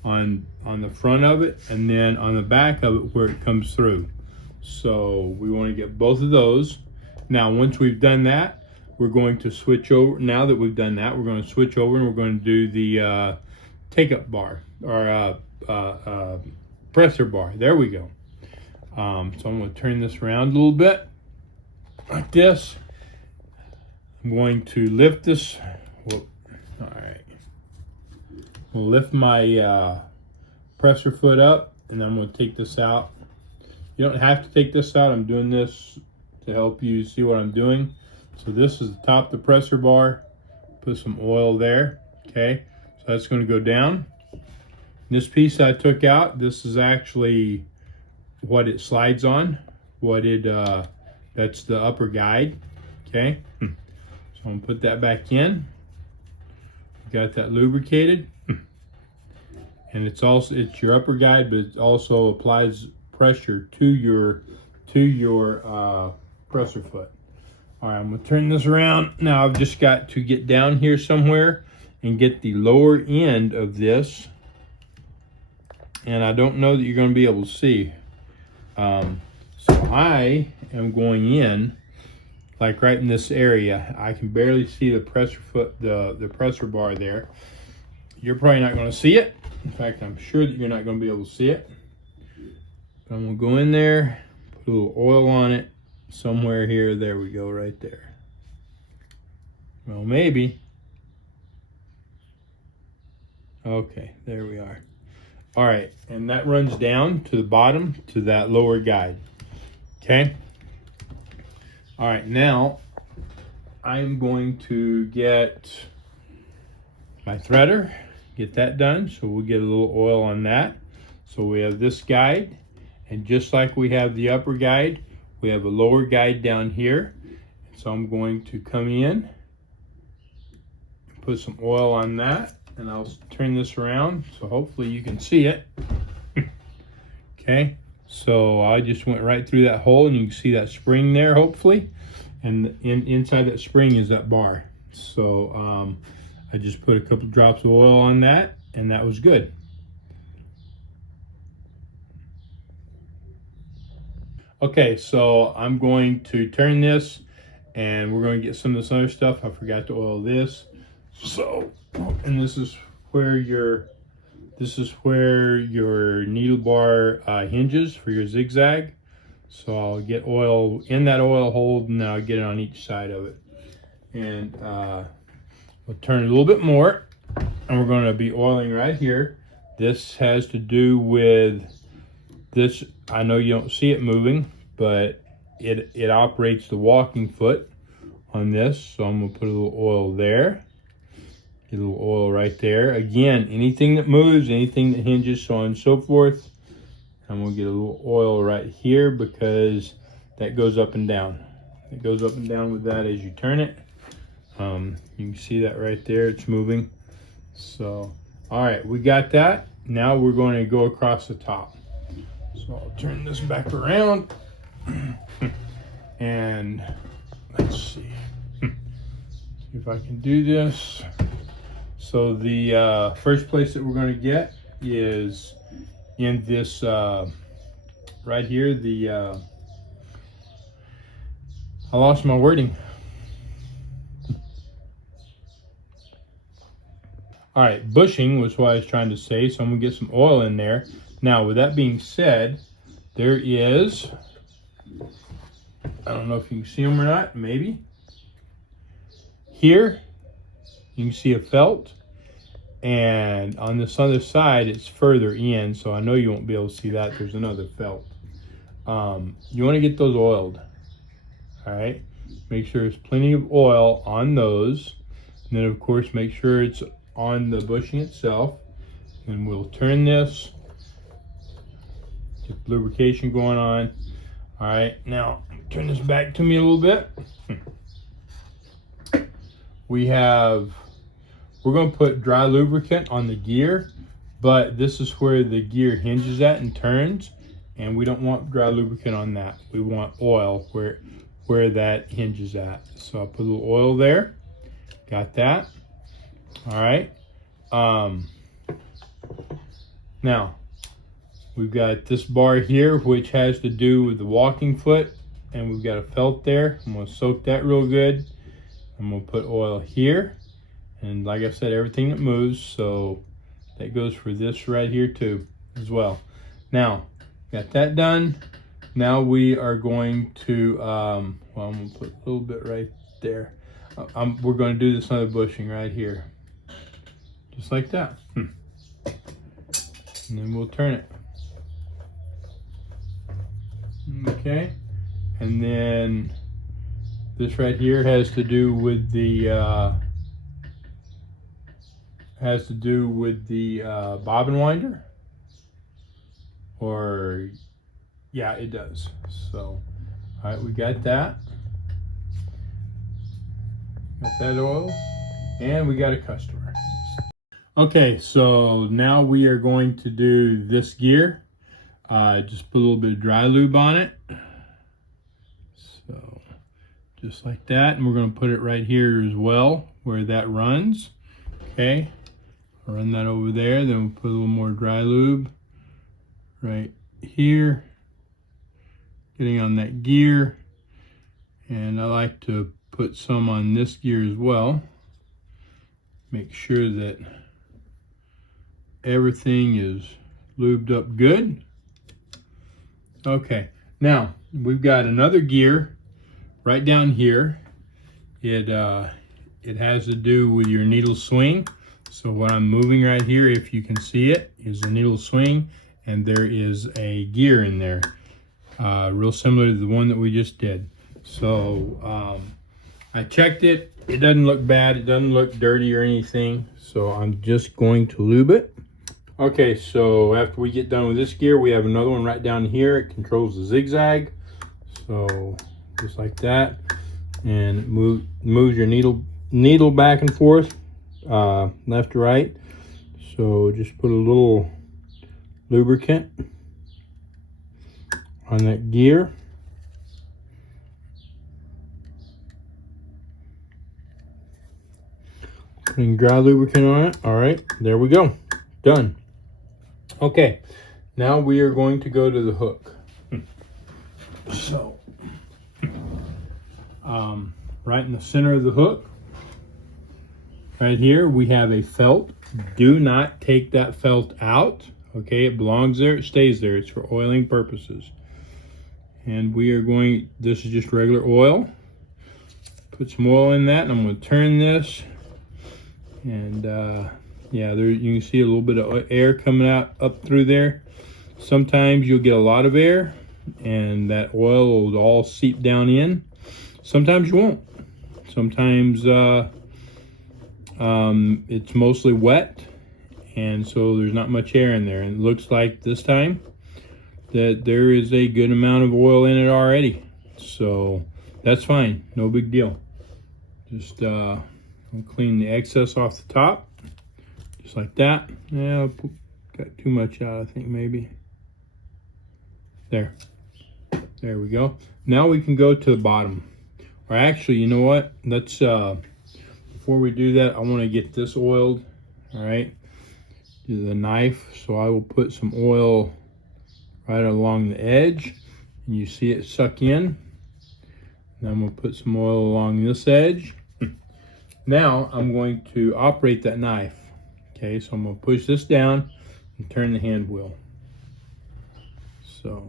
on the front of it, and then on the back of it where it comes through. So we want to get both of those. Now once we've done that, we're going to switch over. Now that we've done that, we're going to switch over and we're going to do the take-up bar, or presser bar. There we go. So I'm going to turn this around a little bit like this. I'm going to lift this. Whoop. All right. We'll lift my presser foot up, and then I'm going to take this out. You don't have to take this out. I'm doing this to help you see what I'm doing. So this is the top of the presser bar. Put some oil there. Okay. So that's going to go down. This piece I took out, this is actually what it slides on. That's the upper guide. Okay. So I'm gonna put that back in. Got that lubricated. And it's your upper guide, but it also applies pressure to your presser foot. All right, I'm gonna turn this around. Now I've just got to get down here somewhere and get the lower end of this. And I don't know that you're going to be able to see. So I am going in, like right in this area. I can barely see the presser foot, the presser bar there. You're probably not going to see it. In fact, I'm sure that you're not going to be able to see it. But I'm going to go in there, put a little oil on it, somewhere here. There we go, right there. Well, maybe. Okay, there we are. All right, and that runs down to the bottom to that lower guide. Okay. All right, now I'm going to get my threader, get that done. So we'll get a little oil on that. So we have this guide, and just like we have the upper guide, we have a lower guide down here. So I'm going to come in, put some oil on that, and I'll turn this around so hopefully you can see it. Okay, so I just went right through that hole, and you can see that spring there hopefully, and inside that spring is that bar. So I just put a couple drops of oil on that, and that was good. Okay, so I'm going to turn this, and we're going to get some of this other stuff. I forgot to oil this. So, and this is where your needle bar hinges for your zigzag. So I'll get oil in that oil hold, and then I'll get it on each side of it. And we'll turn it a little bit more, and we're going to be oiling right here. This has to do with this. I know you don't see it moving, but it operates the walking foot on this. So I'm going to put a little oil there. Get a little oil right there. Again, anything that moves, anything that hinges, so on and so forth. I'm going to get a little oil right here because that goes up and down. It goes up and down with that as you turn it. You can see that right there. It's moving. So, all right, we got that. Now we're going to go across the top. So I'll turn this back around. And let's see. See if I can do this. So the first place that we're going to get is in this right here. I lost my wording. All right, bushing was what I was trying to say. So I'm going to get some oil in there. Now, with that being said, there is, I don't know if you can see them or not, maybe. Here, you can see a felt. And on this other side, it's further in, so I know you won't be able to see that. There's another felt. You want to get those oiled. All right. Make sure there's plenty of oil on those. And then, of course, make sure it's on the bushing itself. And we'll turn this. Get lubrication going on. All right. Now, turn this back to me a little bit. We're going to put dry lubricant on the gear, but this is where the gear hinges at and turns, and we don't want dry lubricant on that. We want oil where that hinges at. So I'll put a little oil there. Got that. All right. Now, we've got this bar here, which has to do with the walking foot, and we've got a felt there. I'm going to soak that real good. I'm going to put oil here. And like I said, everything that moves, so that goes for this right here too, as well. Now, got that done. Now we are going to, well, I'm going to put a little bit right there. We're going to do this other bushing right here. Just like that. And then we'll turn it. Okay. And then this right here has to do with the, bobbin winder, or yeah, it does. So, all right, we got that oil, and we got a customer. Okay, so now we are going to do this gear. Just put a little bit of dry lube on it, so just like that, and we're going to put it right here as well where that runs. Okay. I'll run that over there, then we'll put a little more dry lube right here, getting on that gear. And I like to put some on this gear as well. Make sure that everything is lubed up good. Okay, now we've got another gear right down here. It has to do with your needle swing. So what I'm moving right here, if you can see it, is the needle swing, and there is a gear in there, real similar to the one that we just did. So I checked it. It doesn't look bad. It doesn't look dirty or anything. So I'm just going to lube it. Okay, so after we get done with this gear, we have another one right down here. It controls the zigzag. So just like that, and it moves your needle back and forth, left to right. So just put a little lubricant on that gear. Putting dry lubricant on it. All right, there we go. Done. Okay, now we are going to go to the hook. So, right in the center of the hook, right here, we have a felt. Do not take that felt out. Okay, it belongs there. It stays there. It's for oiling purposes. And we are going, this is just regular oil. Put some oil in that, and I'm going to turn this. And yeah, there you can see a little bit of air coming out up through there. Sometimes you'll get a lot of air, and that oil will all seep down in. Sometimes you won't. Sometimes it's mostly wet, and so there's not much air in there. And it looks like this time that there is a good amount of oil in it already. So that's fine, no big deal. Just I'll clean the excess off the top, just like that. Yeah, got too much out, I think, maybe. There we go. Now we can go to the bottom. Or actually, you know what? Let's, before we do that, I want to get this oiled, all right? Do the knife, so I will put some oil right along the edge, and you see it suck in. Now I'm going to put some oil along this edge. Now I'm going to operate that knife. Okay, so I'm going to push this down and turn the hand wheel. So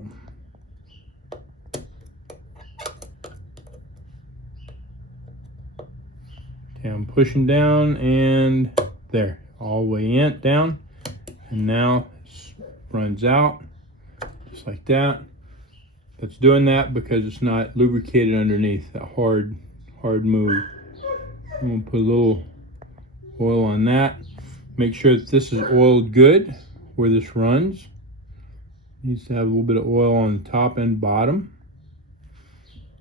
okay, I'm pushing down, and there, all the way in, down, and now it runs out just like that. It's doing that because it's not lubricated underneath, that hard move. I'm going to put a little oil on that. Make sure that this is oiled good where this runs. Needs to have a little bit of oil on the top and bottom.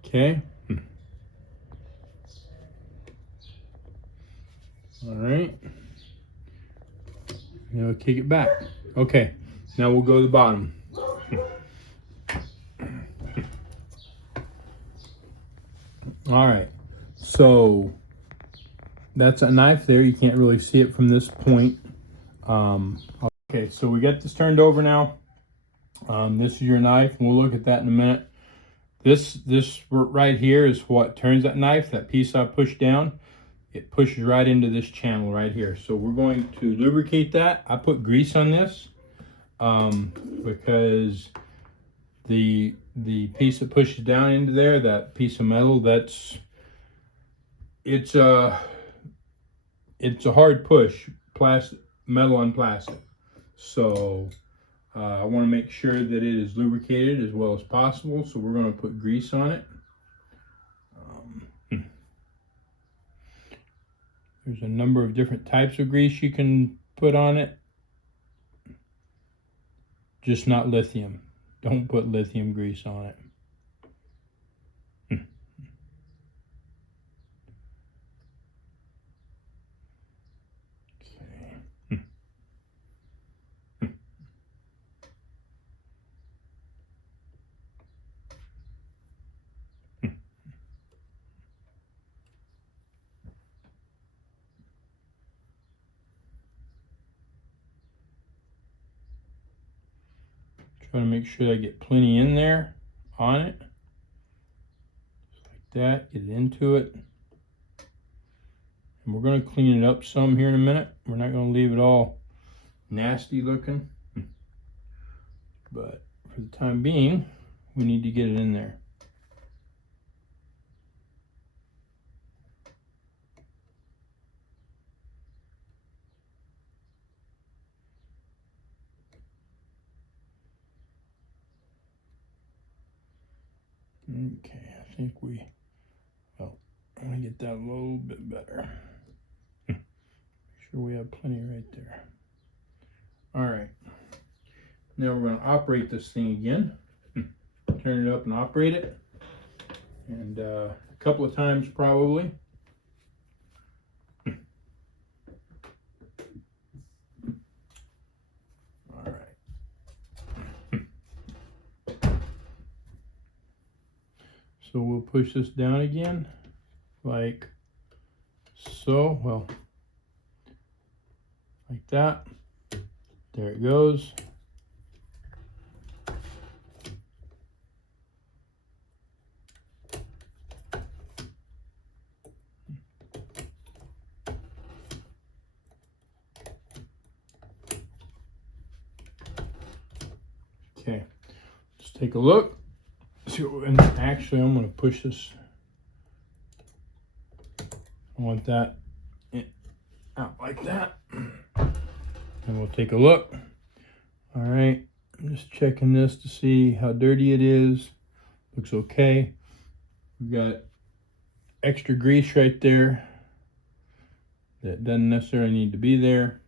Okay. All right. Now kick it back. Okay. Now we'll go to the bottom. All right. So that's a knife there. You can't really see it from this point. Okay, so we got this turned over now. This is your knife, and we'll look at that in a minute. This right here is what turns that knife. That piece I pushed down, it pushes right into this channel right here. So we're going to lubricate that. I put grease on this because the piece that pushes down into there, that piece of metal, it's a hard push, plastic, metal on plastic. So I want to make sure that it is lubricated as well as possible. So we're going to put grease on it. There's a number of different types of grease you can put on it. Just not lithium. Don't put lithium grease on it. Trying to make sure I get plenty in there on it. Just like that, get it into it. And we're going to clean it up some here in a minute. We're not going to leave it all nasty looking. But for the time being, we need to get it in there. Okay, I think we, well, I want to get that a little bit better. Make sure we have plenty right there. All right, now we're going to operate this thing again. Turn it up and operate it, and a couple of times probably. All right. So we'll push this down again, like so. Well, like that. There it goes. Okay, let's take a look. So, and actually, I'm going to push this. I want that out like that. And we'll take a look. All right, I'm just checking this to see how dirty it is. Looks okay. We've got extra grease right there that doesn't necessarily need to be there.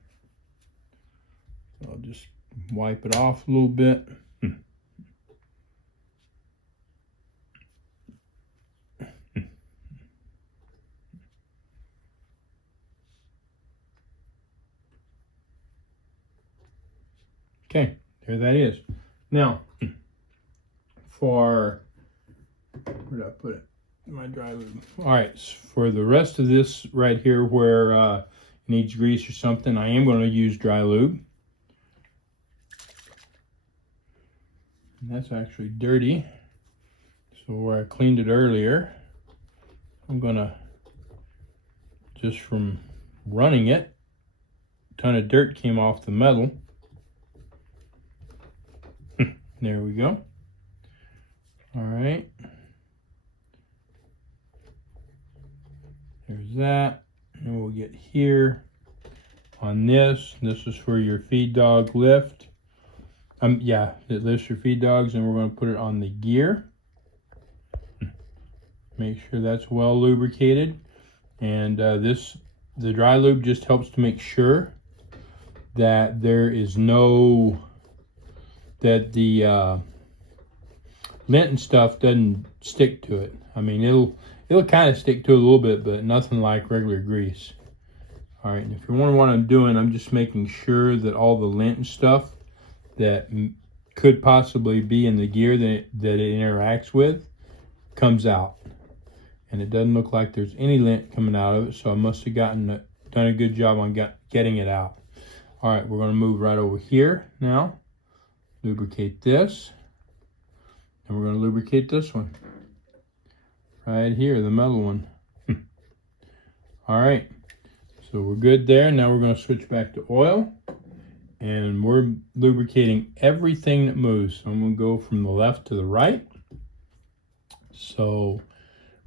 So I'll just wipe it off a little bit. Okay, there that is. Now, for, where did I put it? My dry lube. All right, for the rest of this right here where it needs grease or something, I am going to use dry lube. And that's actually dirty. So where I cleaned it earlier, I'm going to, just from running it, a ton of dirt came off the metal. There we go. All right. There's that. And we'll get here on this. This is for your feed dog lift. Yeah, it lifts your feed dogs, and we're going to put it on the gear. Make sure that's well lubricated. And the dry lube just helps to make sure that there is no, that the lint and stuff doesn't stick to it. I mean, it'll kind of stick to it a little bit, but nothing like regular grease. All right, and if you're wondering what I'm doing, I'm just making sure that all the lint and stuff that could possibly be in the gear that it interacts with comes out. And it doesn't look like there's any lint coming out of it, so I must have done a good job on getting it out. All right, we're going to move right over here now. Lubricate this, and we're going to lubricate this one right here, the metal one. All right, so we're good there. Now we're going to switch back to oil, and we're lubricating everything that moves. So I'm going to go from the left to the right. So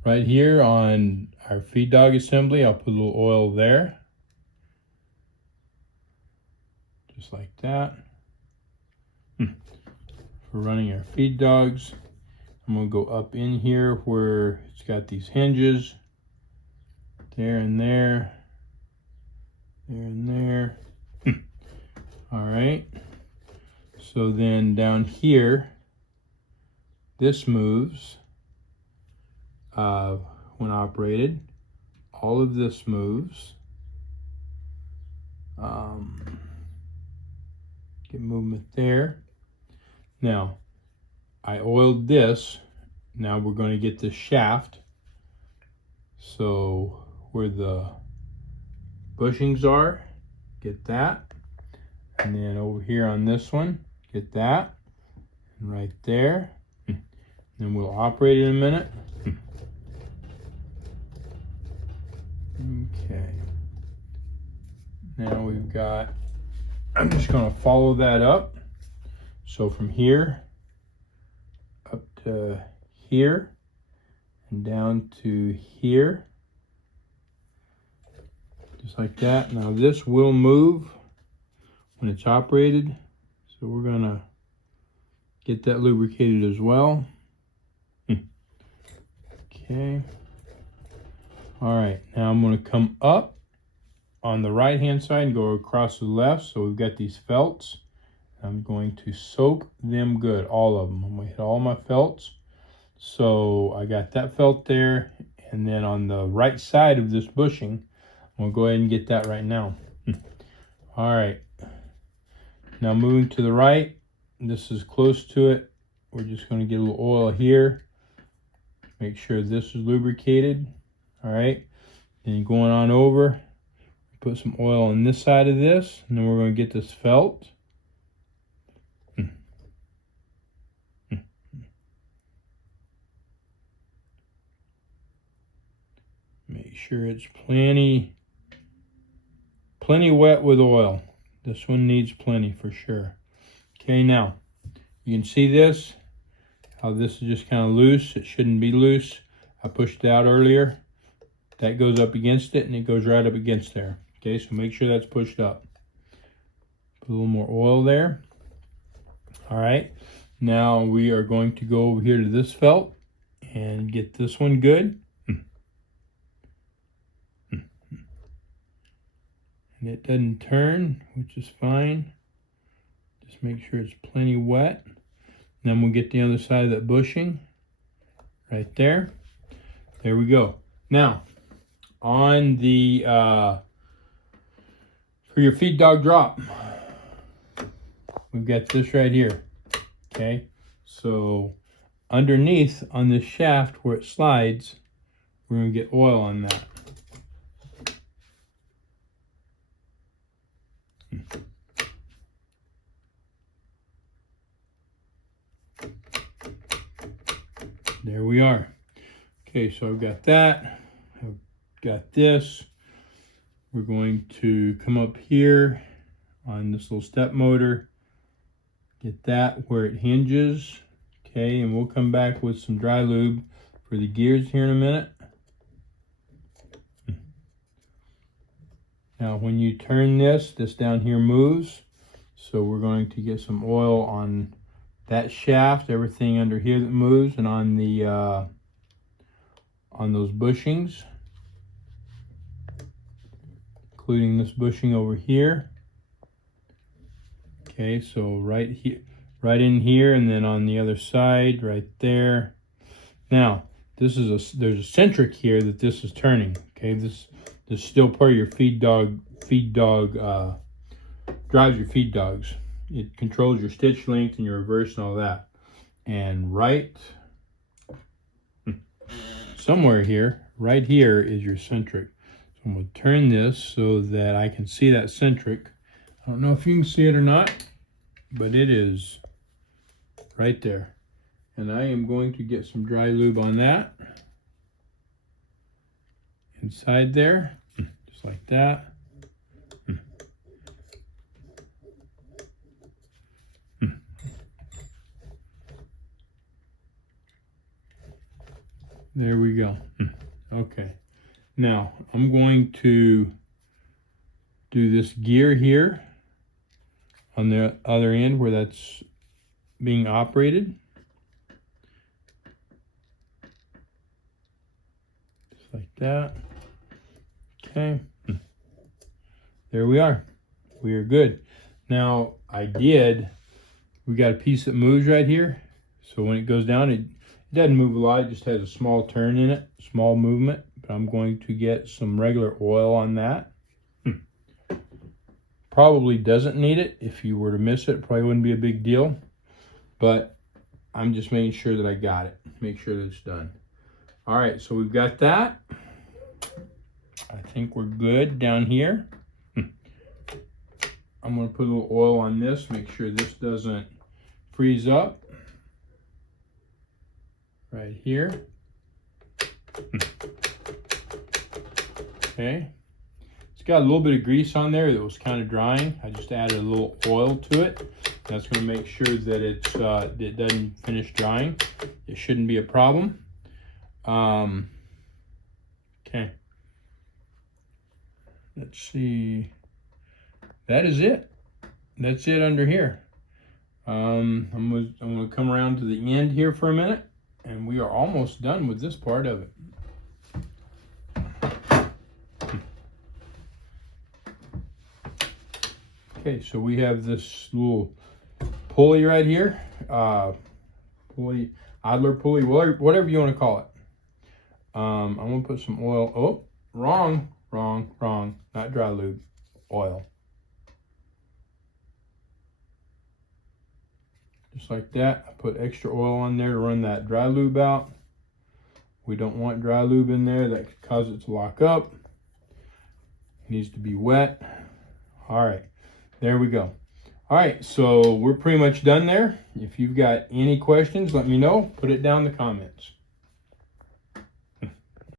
right here on our feed dog assembly, I'll put a little oil there, just like that. For running our feed dogs, I'm going to go up in here where it's got these hinges, there and there, there and there. All right, so then down here, this moves when operated. All of this moves. Get movement there. Now, I oiled this. Now we're going to get this shaft. So where the bushings are, get that. And then over here on this one, get that. And right there. Then we'll operate in a minute. Okay. Now we've got, I'm just going to follow that up. So from here up to here and down to here, just like that. Now this will move when it's operated, so we're gonna get that lubricated as well. Okay. All right, now I'm going to come up on the right hand side and go across to the left. So we've got these felts. I'm going to soak them good, all of them. I'm going to hit all my felts. So I got that felt there, and then on the right side of this bushing, I'm going to go ahead and get that right now. All right, now moving to the right, this is close to it. We're just going to get a little oil here. Make sure this is lubricated. All right, then going on over, put some oil on this side of this, and then we're going to get this felt. Make sure it's plenty wet with oil. This one needs plenty for sure. Okay, now you can see this, how this is just kind of loose. It shouldn't be loose. I pushed it out earlier. That goes up against it, and it goes right up against there. Okay, so make sure that's pushed up. Put a little more oil there. All right, now we are going to go over here to this felt and get this one good. And it doesn't turn, which is fine. Just make sure it's plenty wet. Then we'll get the other side of that bushing right there. There we go. Now, on the for your feed dog drop, we've got this right here. Okay, so underneath on this shaft where it slides, we're going to get oil on that. There we are. Okay, so I've got that. I've got this. We're going to come up here on this little step motor, get that where it hinges. Okay, and we'll come back with some dry lube for the gears here in a minute. Now when you turn this down here moves. So we're going to get some oil on that shaft, everything under here that moves, and on the on those bushings, including this bushing over here. Okay, so right here, right in here, and then on the other side, right there. Now, this is there's a centric here that this is turning. Okay, this is still part of your feed dog drives your feed dogs. It controls your stitch length and your reverse and all that. And right somewhere here, right here is your centric. So I'm going to turn this so that I can see that centric. I don't know if you can see it or not, but it is right there. And I am going to get some dry lube on that. Inside there, just like that. There we go. Okay. Now, I'm going to do this gear here on the other end where that's being operated. Just like that. Okay. There we are. We are good. Now, we got a piece that moves right here. So when it goes down, it doesn't move a lot, it just has a small turn in it, small movement, but I'm going to get some regular oil on that. Probably doesn't need it. If you were to miss it, probably wouldn't be a big deal, but I'm just making sure that I got it, make sure that it's done. All right, so we've got that. I think we're good down here. I'm going to put a little oil on this, make sure this doesn't freeze up. Right here. Okay. It's got a little bit of grease on there that was kind of drying. I just added a little oil to it. That's going to make sure that it doesn't finish drying. It shouldn't be a problem. Okay. Let's see. That is it. That's it under here. I'm going to come around to the end here for a minute. And we are almost done with this part of it. Okay, so we have this little pulley right here. Pulley, idler pulley, whatever you want to call it. I'm going to put some oil. Oh, wrong. Not dry lube, oil. Just like that. I put extra oil on there to run that dry lube out. We don't want dry lube in there. That could cause it to lock up. It needs to be wet. All right, there we go. All right, so we're pretty much done there. If you've got any questions, let me know. Put it down in the comments.